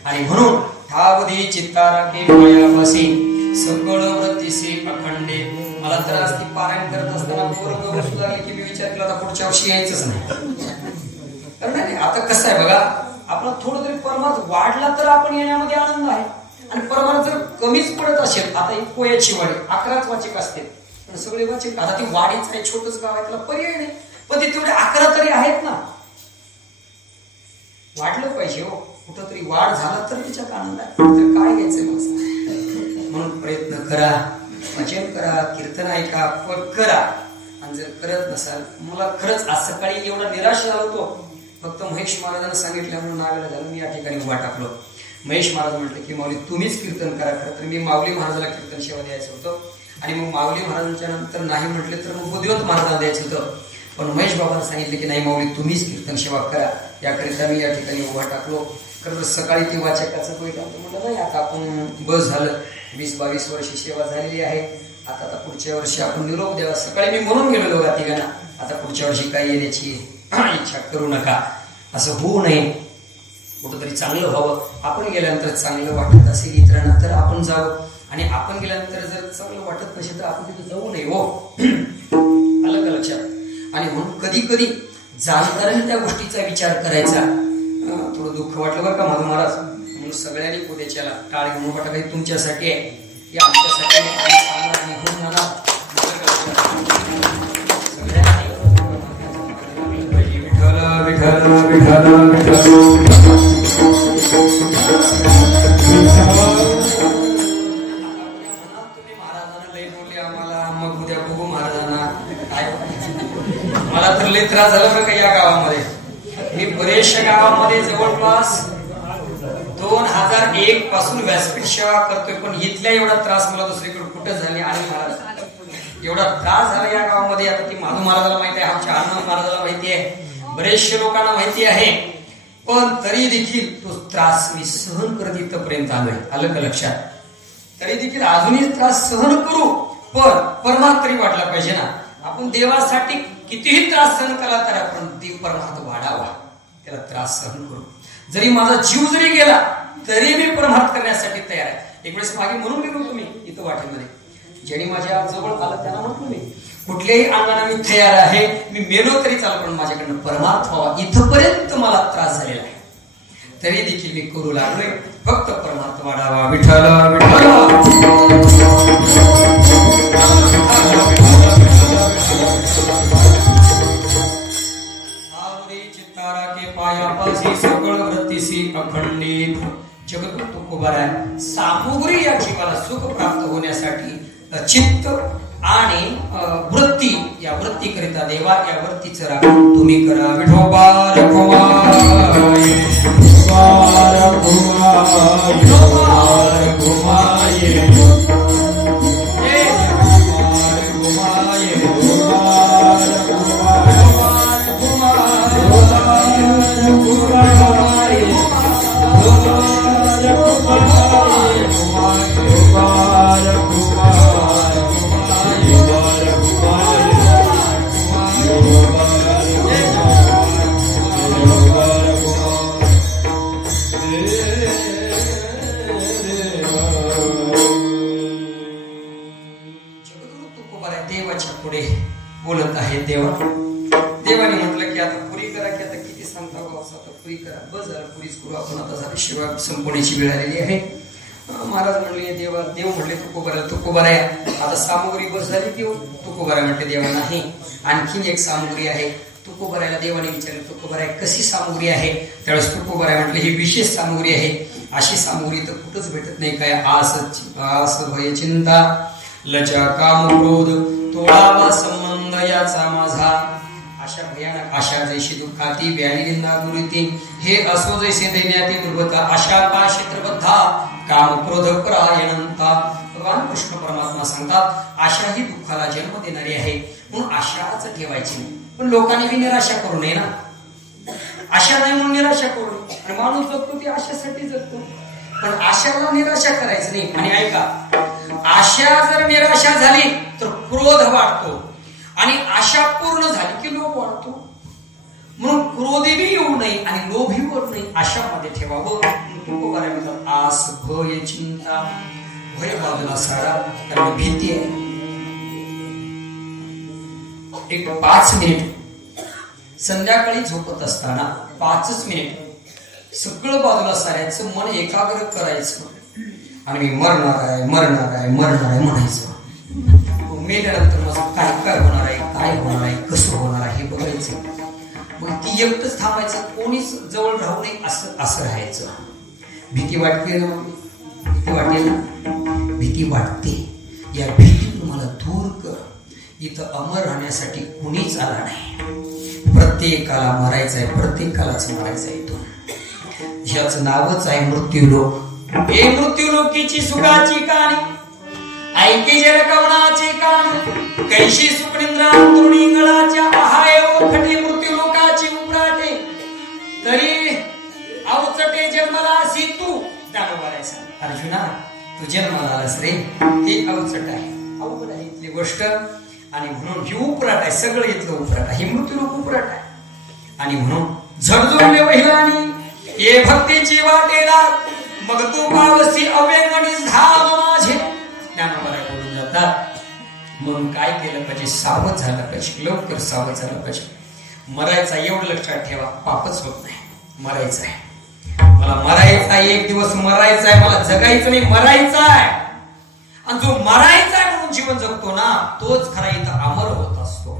आणि म्हणून ठावधी चित्ताराखे मायापासी सकळ वृत्तीसी अखंडे. मला तर आज ती पारायण करत असताना पोरं बसू लागली की मी विचार केला आता पुढच्या वर्षी यायचंच नाही. तर नाही, आता कसं आहे बघा, आपला थोडं तरी परमार्थ वाढला तर आपण येण्यामध्ये आनंद आहे. आणि परमार्थ जर कमीच पडत असेल, आता एक पोयाची वाडी 11च वाचिक असते, सगळे वाचिक. आता ती वाडीच आहे, छोटच गाव आहे, त्याला पर्याय नाही, पण ते तेवढे 11 तरी आहेत ना. वाढलं पाहिजे हो, कुठंतरी वाढ झाला तर त्याच्यात आनंद आहे. तर काय घ्यायचं मग? म्हणून प्रयत्न करा, वाचन करा, कीर्तन ऐका, पण करा. आणि जर करत नसाल, मला खरंच आज सकाळी एवढा निराश झालो होतो, फक्त महेश महाराजांना सांगितलं म्हणून नावेला झालं, मी या ठिकाणी उभा टाकलो. महेश महाराज म्हटले की माऊली तुम्हीच कीर्तन करा. खरं तर मी माऊली महाराजाला कीर्तन सेवा द्यायचं होतं, आणि मग माऊली महाराजांच्या नंतर नाही म्हटले तर मग बुद्धिवंत महाराजांना द्यायचं होतं. पण महेश बाबांना सांगितले की नाही माऊली तुम्हीच कीर्तन सेवा करा, याकरिता मी या ठिकाणी उभा टाकलो. खरं तर सकाळी ती वाचकाचं बैठ म्हटलं नाही, आता आपण बस झालं, 20-22 वर्षी सेवा झालेली आहे, आता पुढच्या वर्षी आपण निरोप द्यावा. सकाळी मी म्हणून गेलो दोघा तिघांना, आता पुढच्या वर्षी काही येण्याची इच्छा करू नका, असं होऊ नये, कुठंतरी चांगलं व्हावं. आपण गेल्यानंतर चांगलं वाटत असेल इतरांना तर आपण जावं, आणि आपण गेल्यानंतर जर चांगलं वाटत नसेल तर आपण तिथे जाऊ नये हो. आलं का लक्षात? आणि म्हणून कधी कधी जाणकारांनी त्या गोष्टीचा विचार करायचा. थोडं दुःख वाटलं बरं का माझं महाराज, म्हणून सगळ्यांनी उद्याच्याला टाळ घेऊन वाटा काही तुमच्यासाठी आहे, या आमच्यासाठी निघून मला विठ्ठल विठ्ठल विठ्ठल. तुम्ही महाराजांना लई बोलले आम्हाला, मग उद्या बघू महाराजांना काय. मला तर लई त्रास झाला बरं का या गावामध्ये. मी बरेचशा गावामध्ये जवळपास 2001 पासून व्यासपीठ सेवा करतोय, पण इथल्या एवढा त्रास मला दुसरीकडे कुठं झाले. आणि महाराज एवढा त्रास झाला या गावामध्ये, आता ती माधू महाराजाला माहिती आहे, आमच्या अण्णा महाराजाला माहिती आहे, बरेचशे लोकांना माहिती आहे, पण तरी देखील तो त्रास मी सहन करत इथपर्यंत आलोय. आलं का लक्षात? तरी देखील अजूनही त्रास सहन करू, पण परमार्थ तरी वाटला पाहिजे ना. आपण देवासाठी कितीही त्रास सहन केला तर आपण देव परमार्थ वाढावा, त्याला त्रास सहन करू. जरी माझा जीव जरी गेला तरी मी परमार्थ करण्यासाठी तयार आहे. एक वेळेस मागे म्हणून गेलो होतो मी इथं वाटेमध्ये, ज्यांनी माझ्या जवळ आलं त्यांना म्हटलं मी कुठल्याही अंगाने मी तयार आहे, मी मेलो तरी चाल, पण माझ्याकडनं परमार्थ व्हावा. इथपर्यंत मला त्रास झालेला आहे, तरी देखील मी करू लागलोय, फक्त परमार्थ वाढावा. विठ्ठल विठ्ठल. चित्तारा के पायापासी सकळ वृत्तीसी अखंडित. जगद्गुरु तुकोबार आहे, सामुग्री या जीवाला सुख प्राप्त होण्यासाठी चित्त आणि वृत्ती, या वृत्तीकरिता देवा या वृत्तीचं राखण तुम्ही करा. विठोबा रखवाय बोलत आहे. देवाने म्हटलं की आता पुरी करा, की आता किती सांगता आता पुरी करा, बस झालं पुरीच करू आपण, आता झाली शिवाय संपवण्याची वेळ आलेली आहे. महाराज म्हणले देव म्हटले तुकोबार आहे, आता सामुग्री बस झाली की तुकोबार म्हटले देवा नाही, आणखीन एक सामुग्री आहे. तुकोबाराला देवाने विचारले तुकोबार कशी सामुग्री आहे, त्यावेळेस तुकोबार म्हटले ही विशेष सामुग्री आहे, अशी सामुग्री तर कुठंच भेटत नाही. काय आस भय चिंता लज्जा काम क्रोध तोडावा संबंध याचा माझा, अशा भयानक आशा जैशी दुःखाती व्यानी निंदा गुरुती, हे असो जैसे दैन्याती दुर्गता, आशा पा क्षेत्रबद्धा काम क्रोध परायणंता. भगवान कृष्ण परमात्मा सांगतात आशा ही दुःखाला जन्म देणारी आहे, म्हणून आशाच ठेवायची नाही. पण लोकांनी ही निराशा करू नये ना, आशा नाही म्हणून निराशा करू नये. आणि माणूस जगतो ती आशासाठी जगतो, पण आशाला निराशा करायचं नाही. आणि ऐका, आशा जर निराशा झाली तर क्रोध वाढतो, आणि आशा पूर्ण झाली की लोभ वाढतो. म्हणून क्रोधही येऊ नये आणि लोभी होऊ नये, आशामध्ये ठेवावं. आस भय चिंता, भय बाजूला सारा, कारण भीती आहे. एक 5 मिनिट संध्याकाळी झोपत असताना 5 मिनिट सगळं बाजूला सारायचं, मन एकाग्र करायचं, आणि मी मरणार आहे म्हणायचं. मेल्यानंतर माझं काय काय होणार आहे, काय होणार आहे, कसं होणार आहे हे बघायचं. मग ती एकटंच थांबायचं, कोणीच जवळ राहू नये असं राहायचं. भीती वाटते ना, भीती वाटेल ना, भीती वाटते. या भीतीतून मला दूर कर. इथं अमर राहण्यासाठी कुणीच आला नाही. प्रत्येकाला मरायचं आहे, प्रत्येकालाच मरायचं आहे. इथून ह्याचं नावच आहे मृत्यूलोक. हे मृत्यूलोकीची सुखाची कहाणी ऐकी जलकवणाची कहाणी. कैशी सुखनिंद्रा तृणिंगळाच्या आहाय ओखटी मृत्यूलोकाची उमराटे. तरी अवचटे जन्मलासी तू. दानवारायचा अर्जुना, तू जन्माला आलास रे, हे अवचट आहे, अवघड आहे इथली गोष्ट. आणि म्हणून ही उपराट आहे, सगळं इथलं उपराट आहे, ही मृत्यूलोक उपराट आहे. आणि म्हणून झडझडले वहिलानी ये भक्तीची वाटेला, मग तू पावसी अवेगणी धाम माझे. ज्ञानोबाराय बोलून जातात. मग काय केलं पाहिजे? सावध झालं पाहिजे, लवकर सावध झालं पाहिजे. मरायचा एवढं लक्षात ठेवा, पापच होत नाही. मरायचं आहे, मला मरायचं आहे, एक दिवस मरायचं आहे, मला जगायचं नाही, मरायचं आहे. आणि जो मरायचा आहे म्हणून जीवन जगतो ना, तोच खरा इथं अमर होत असतो.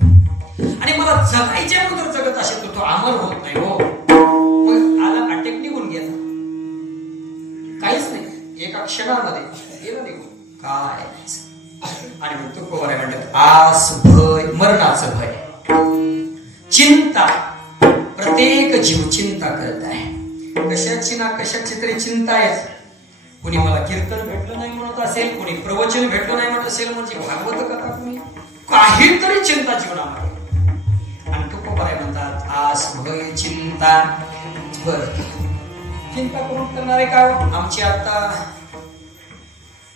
आणि मला जगायचे म्हणून जर जगत असेल तर तो अमर होत नाही हो. मग आला अटक निघून गेला, काहीच नाही, एका क्षणामध्ये गेलं निघून, काय नाही. आणि मग तो कोवराय म्हणतात आस भय, मरणाचं भय, चिंता. प्रत्येक जीव चिंता करत आहे. कशाची ना कशाची तरी चिंता आहे. कोणी मला कीर्तन भेटलं नाही म्हणत असेल, कोणी प्रवचन भेटलं नाही म्हणत असेल, म्हणजे भागवत कथा, कोणी काहीतरी चिंता जीवनामध्ये. आणि तो कोवराय म्हणतात आस भय चिंता. बर, चिंता करून करणारे काय? आमची आता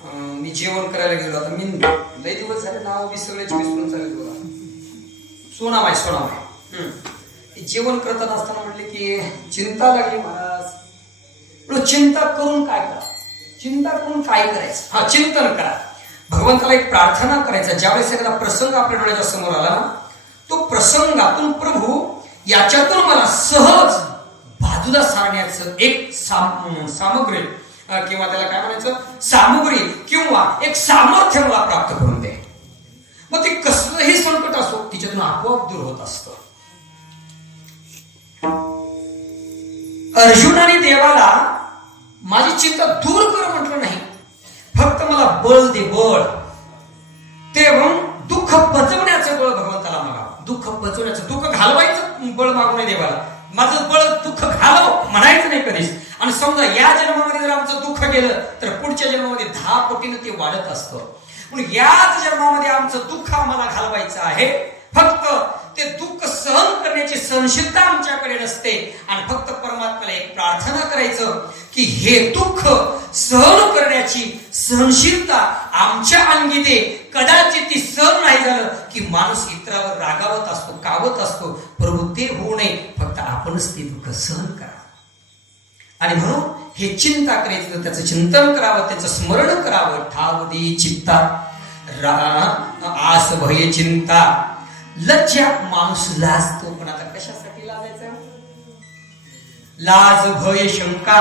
मी जेवण करायला गेलो, आता मी लय दिवस झाले नाव बी सगळ्याची विसरून चालेल बघा. सोनामाय जेवण करताना असताना म्हटले की चिंता लागली महाराज. चिंता करून काय करा, चिंता करून काय करायचं? हा, चिंतन करा. भगवंताला एक प्रार्थना करायचा. ज्यावेळेस एखादा प्रसंग आपल्या डोळ्याच्या समोर आला ना, तो प्रसंगातून प्रभू याच्यातून मला सहज बाजूला सारण्याचं एक सामग्री किंवा त्याला काय म्हणायचं, सामुग्री किंवा एक सामर्थ्य मला प्राप्त करून दे. मग ते कसलंही संकट असो, तिच्यातून आपोआप दूर होत असतं. अर्जुनाने देवाला माझी चिंता दूर कर म्हटलं नाही, फक्त मला बळ दे, बळ. ते म्हणून दुःख पचवण्याचं बळ भगवंताला मागावं. दुःख पचवण्याचं, दुःख घालवायचं बळ मागू नये देवाला. माझं बळ दुःख घालव म्हणायचं नाही कधीच. आणि समजा या जन्मामध्ये जर आमचं दुःख गेलं तर पुढच्या जन्मामध्ये 10 पटीनं ते वाढत असतं. म्हणून याच जन्मामध्ये आमचं दुःख आम्हाला घालवायचं आहे. फक्त ते दुःख सहन करण्याची सहनशीलता आमच्याकडे नसते. आणि फक्त परमात्म्याला एक प्रार्थना करायचं की हे दुःख सहन करण्याची सहनशीलता आमच्या अंगी दे. कदाचित ती सहन नाही झालं की माणूस इतरावर रागावत असतो, कावत असतो. प्रभू ते होऊ नये, फक्त आपणच ते दुःख सहन करा. आणि म्हणून हे चिंता करायचं, त्याचं चिंतन करावं, त्याचं स्मरण करावं. ठाव दे चित्ता आस भय चिंता. लज्जा, माणूस लाजतो, पण आता कशासाठी लाजायचं? लाज भय शंका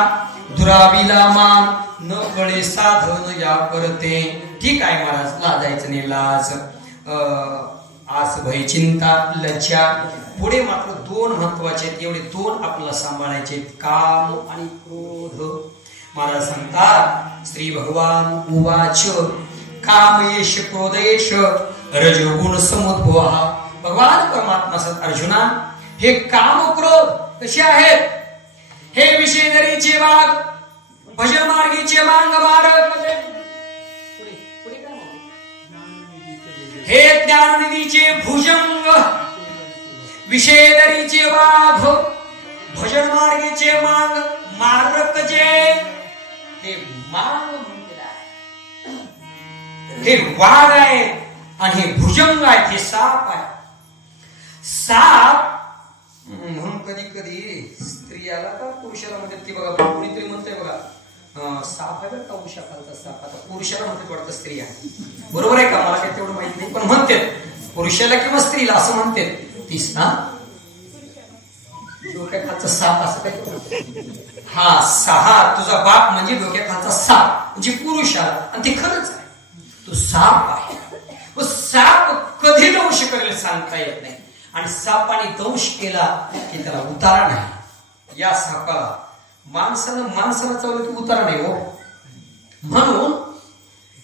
दुराविला मान, न कळे साधन या करते. ठीक आहे महाराज, लाजायचं नाही. लाज, आस भय चिंता, लज्जा. पुढे मात्र 2 महत्वाचे आहेत. एवढे 2 आपल्याला सांभाळायचे, काम आणि क्रोध. महाराज सांगतात श्री भगवान उवाच कामयेश क्रोधयेश रजोगुण समुद्भव. भगवान परमात्मा सांगतात अर्जुना, हे काम क्रोध कसे आहेत? हे विषयधरीचे वाघ, भजन मार्गीचे मांग मारक. हे ज्ञाननिधीचे भुजंग, विषयधरीचे वाघ, भजन मार्गीचे मांग मारक. जे हे मांग म्हणलेलं आहे, हे वाघ आहे. आणि हे भुजंग आहे, हे साप आहे. साप म्हणून कधी कधी स्त्रियाला का पुरुषाला म्हणतात की बघा, कोणीतरी म्हणतंय बघा साप आहे का उषा खालचा साप. आता पुरुषाला म्हणतात वाटतं स्त्रिया, बरोबर आहे का? मला काही तेवढं माहित नाही, पण म्हणतात पुरुषाला किंवा स्त्रीला असं म्हणतात. तीस ना डोक्याखालचा साप असं काही. हा, 6 तुझा बाप म्हणजे डोक्याखालचा साप म्हणजे पुरुषाला. आणि ते खरंच आहे, तो साप आहे. साप कधी दंश करेल सांगता येत नाही. आणि सापाने दंश केला की त्याला उतारा नाही. या सापाला माणसाला चावलं की उतारा नाही हो. म्हणून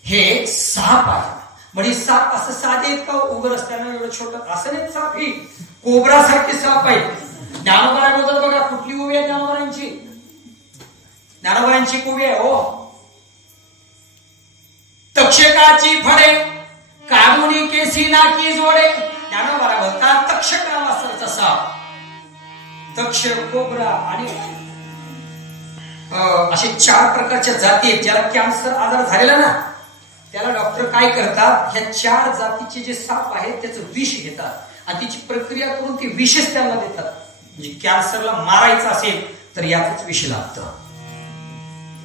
हे साप आहे. म्हणजे साप असं साधे का उभं असताना एवढं छोटं असं नाही. साप ही कोबरा सारखी साप आहे. ज्ञानोबा बोलतात बघा, कुठली उभी आहे ज्ञानोबांची? ज्ञानोबांची उभी आहे हो. तक्षकाची फडे कामुनी केसी नाकी जोडे. ज्ञानोबा बोलतात तक्षक नावाचा साप. तक्ष, कोबरा आणि असे 4 प्रकारच्या जाती आहेत. ज्याला कॅन्सर आजार झालेला ना, त्याला डॉक्टर काय करतात, ह्या 4 जातीचे जे साप आहेत त्याचं विष घेतात आणि तिची प्रक्रिया करून ते विषच त्यांना देतात. म्हणजे कॅन्सरला मारायचं असेल तर याच विष लागतं.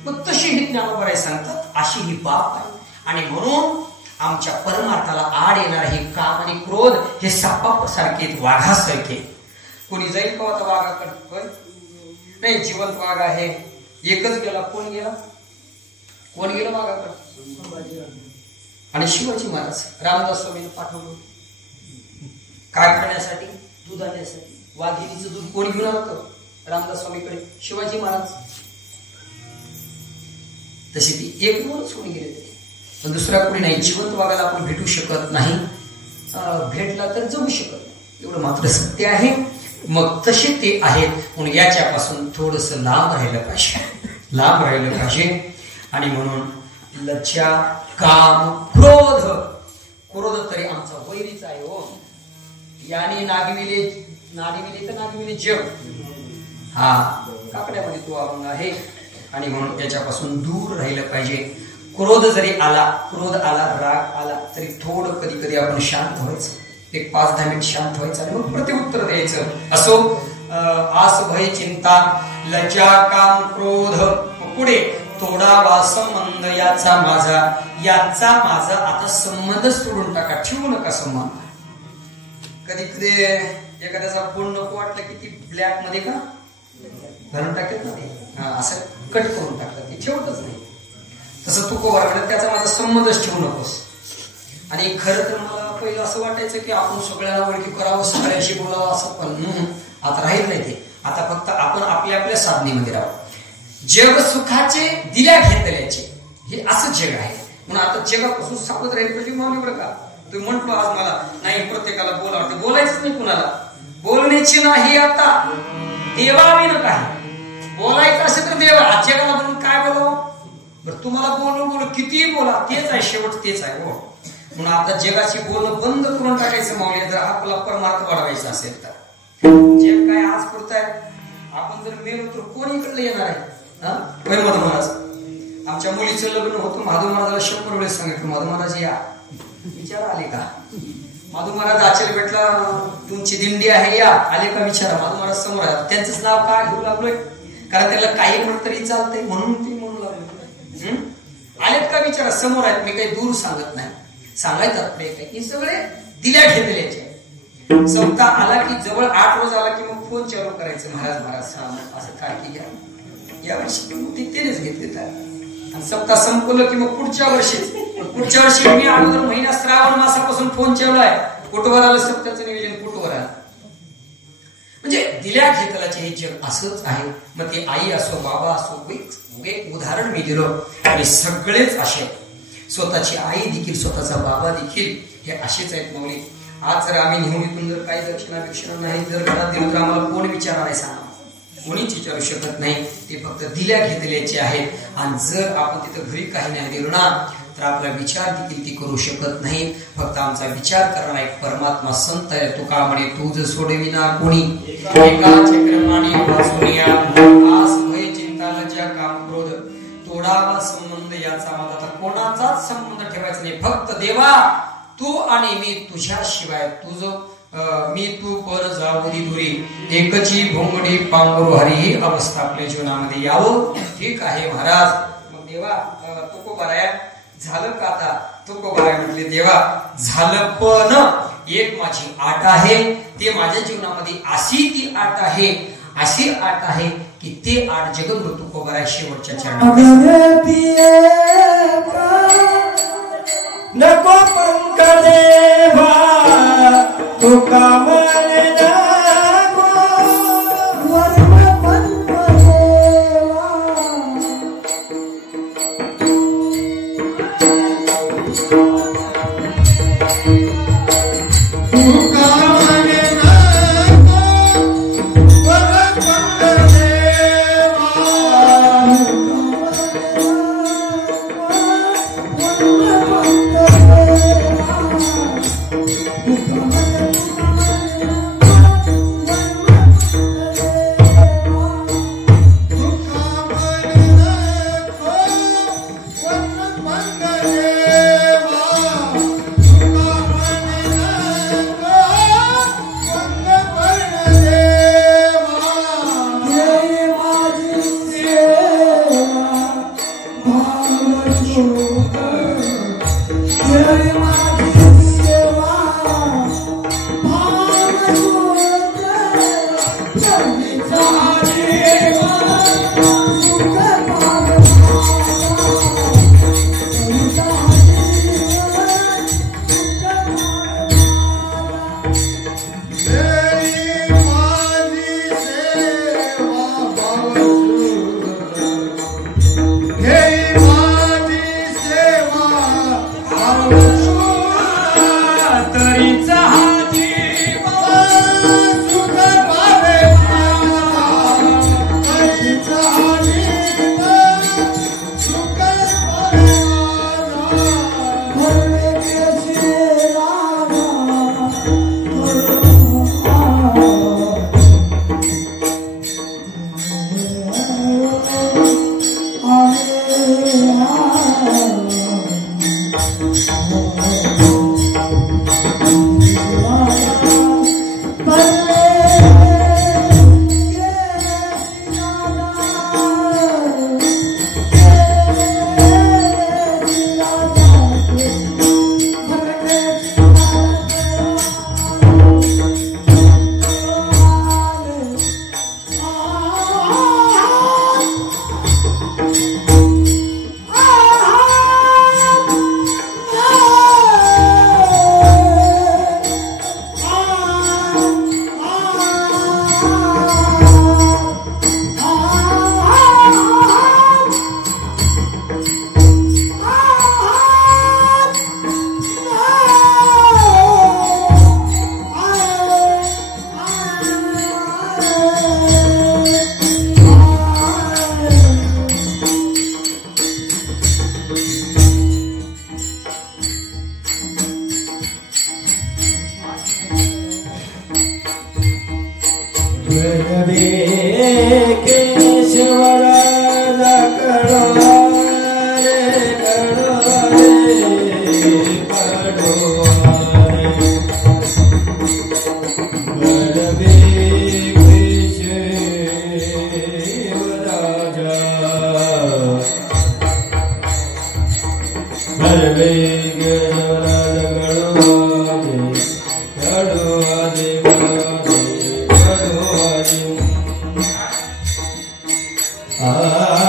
मग तशी ही ज्ञानोबा सांगतात, अशी ही बाप आहे. आणि म्हणून आमच्या परमार्थाला आड येणार हे काम आणि क्रोध हे सापासारखे, वाघासारखे. कोणी जाईल का आता वाघाकडे? नाही, जिवंत वाघ आहे. एकच गेला. कोण गेला? कोण गेलं वाघाकडे? आणि शिवाजी महाराज रामदास स्वामींनी पाठवलं काय करण्यासाठी? दूध आणण्यासाठी. वाघिणीचं दूध कोण घेऊन आलं? रामदास स्वामीकडे शिवाजी महाराज. तशी ती एक म्हणून सोडून गेले. पण दुसरा कोणी नाही. जिवंत वाघाला आपण भेटू शकत नाही. भेटला तर जगू शकत नाही, एवढं मात्र सत्य आहे. मग तसे ते आहेत. म्हणून याच्यापासून थोडस लांब राहिलं पाहिजे. आणि म्हणून लज्जा, काम, क्रोध. क्रोध तरी आमचा वैरीच आहे हो. याने नागविले जग. हा काकड्यामध्ये तो अभंग आहे. आणि म्हणून याच्यापासून दूर राहिलं पाहिजे. क्रोध आला, राग आला तरी थोडं कधी कधी आपण शांत व्हायचं. एक 5-10 मिनिट शांत व्हायचं आणि मग प्रत्युत्तर द्यायचं. असो आस, भय, चिंता, लज्जा, काम, क्रोध. पुढे तोडावा संबंध याचा माझा आता संबंध सोडून टाका. ठेवू नका संबंध. कधी कधी एखाद्याचा फोन नको वाटलं की ती ब्लॅक मध्ये का घालून टाकत ना ते, असं कट करून टाकतात, ते ठेवतच नाही. तसं तू कोणाकडे त्याचा माझा संबंधच ठेवू नकोस. आणि खरं तर मला पहिलं असं वाटायचं की आपण सगळ्याला ओळखी करावं, सगळ्यांशी बोलावं, असं पण आता राहील नाही ते. आता फक्त आपण आपल्या साधनेमध्ये राहावं. जग सुखाचे दिल्या घेतल्याचे, हे असं जग आहे. म्हणून आता जगापासून सावध राहील पाहिजे. मावली बरं का, तुम्ही म्हंटलो आज मला नाही प्रत्येकाला बोलावं, बोलायचंच नाही कुणाला. बोलण्याची नाही आता देवाविन काही. बोलायचं असेल तर देवा. आज जगाला म्हणून काय बोलावं बरं? तुम्हाला बोलू कितीही बोला, तेच आहे शेवट, तेच आहे हो. म्हणून आता जगाची बोलणं बंद करून टाकायचं मावली, जर आपला परमार्थ वाढवायचा असेल तर. जग काय आज पुरताय. आपण जर मेलो तर कोण इकडलं येणार आहे? माधव महाराज, आमच्या मुलीचं लग्न होतं. माधव महाराजाला 100 वेळेस सांगितलं, माधव महाराज या. विचारा आले का? माधव महाराज आचार्य भेटला, तुमची दिंडी आहे या. आले का विचारा. माधव महाराज समोर आहे. त्यांचंच नाव का घेऊ लागलोय? कारण त्याला काही म्हणत तरी चालतंय म्हणून ते म्हणू लागलो. आलेत का विचारा. समोर आहेत. मी काही दूर सांगत नाही. सांगायचं हे सगळे दिल्या घेतल्याचे. सप्ताह आला की जवळ 8 रोज आला की मग फोन चालू करायचं, महाराज असं तारखी घ्या. या वर्षी तेच घेतले. आणि सप्ताह संपलं की मग पुढच्या वर्षी मी अगोदर महिना श्रावण मासापासून फोन चालू आहे. कुठवर आलं सप्ताहाचं नियोजन, कुठवर आलं. म्हणजे दिल्या घेतल्याचे हे जग असंच आहे. मग ते आई असो, बाबा असो, एक उदाहरण मी दिलं. आणि सगळेच असे, स्वतःची आई देखील, स्वतःचा बाबा देखील हे असेच आहेत माऊली. आज जर आम्ही निवडीतून जर काही दक्षिणा नाही जर घरात दिलं तर आम्हाला कोण विचारणार आहे सांगा? कोणीच विचारू शकत नाही. ते फक्त दिल्या घेतल्याचे आहेत. आणि जर आपण तिथं घरी काही नाही दिलो ना तर आपला विचार देखील ती करू शकत नाही. फक्त आमचा विचार करणारा एक परमात्मा संत आहे. तुका म्हणे तुझ सोडविना कोणी, एका चक्रमाने वाचुनिया. आस, भय, चिंता, लज्जा, काम, क्रोध तोडावा संबंध याचा माझा. आता कोणाचाच संबंध ठेवायचा नाही. फक्त देवा तू आणि मी, तुझ्याशिवाय तुझं मी तू पर जाऊ दुरी. एकची भोंगडी पांगरू हरी. ही अवस्था आपल्या जीवनामध्ये यावं. ठीक आहे महाराज. मग देवा तुको बराया झालं का? आता तुको बराया म्हटले. देवा झालं, पण एक माझी आट आहे. ते माझ्या जीवनामध्ये अशी आट आहे की ते आट जगद्गुरु तुको बराया शेवटच्या चरणात नको पंकदेवा. Ah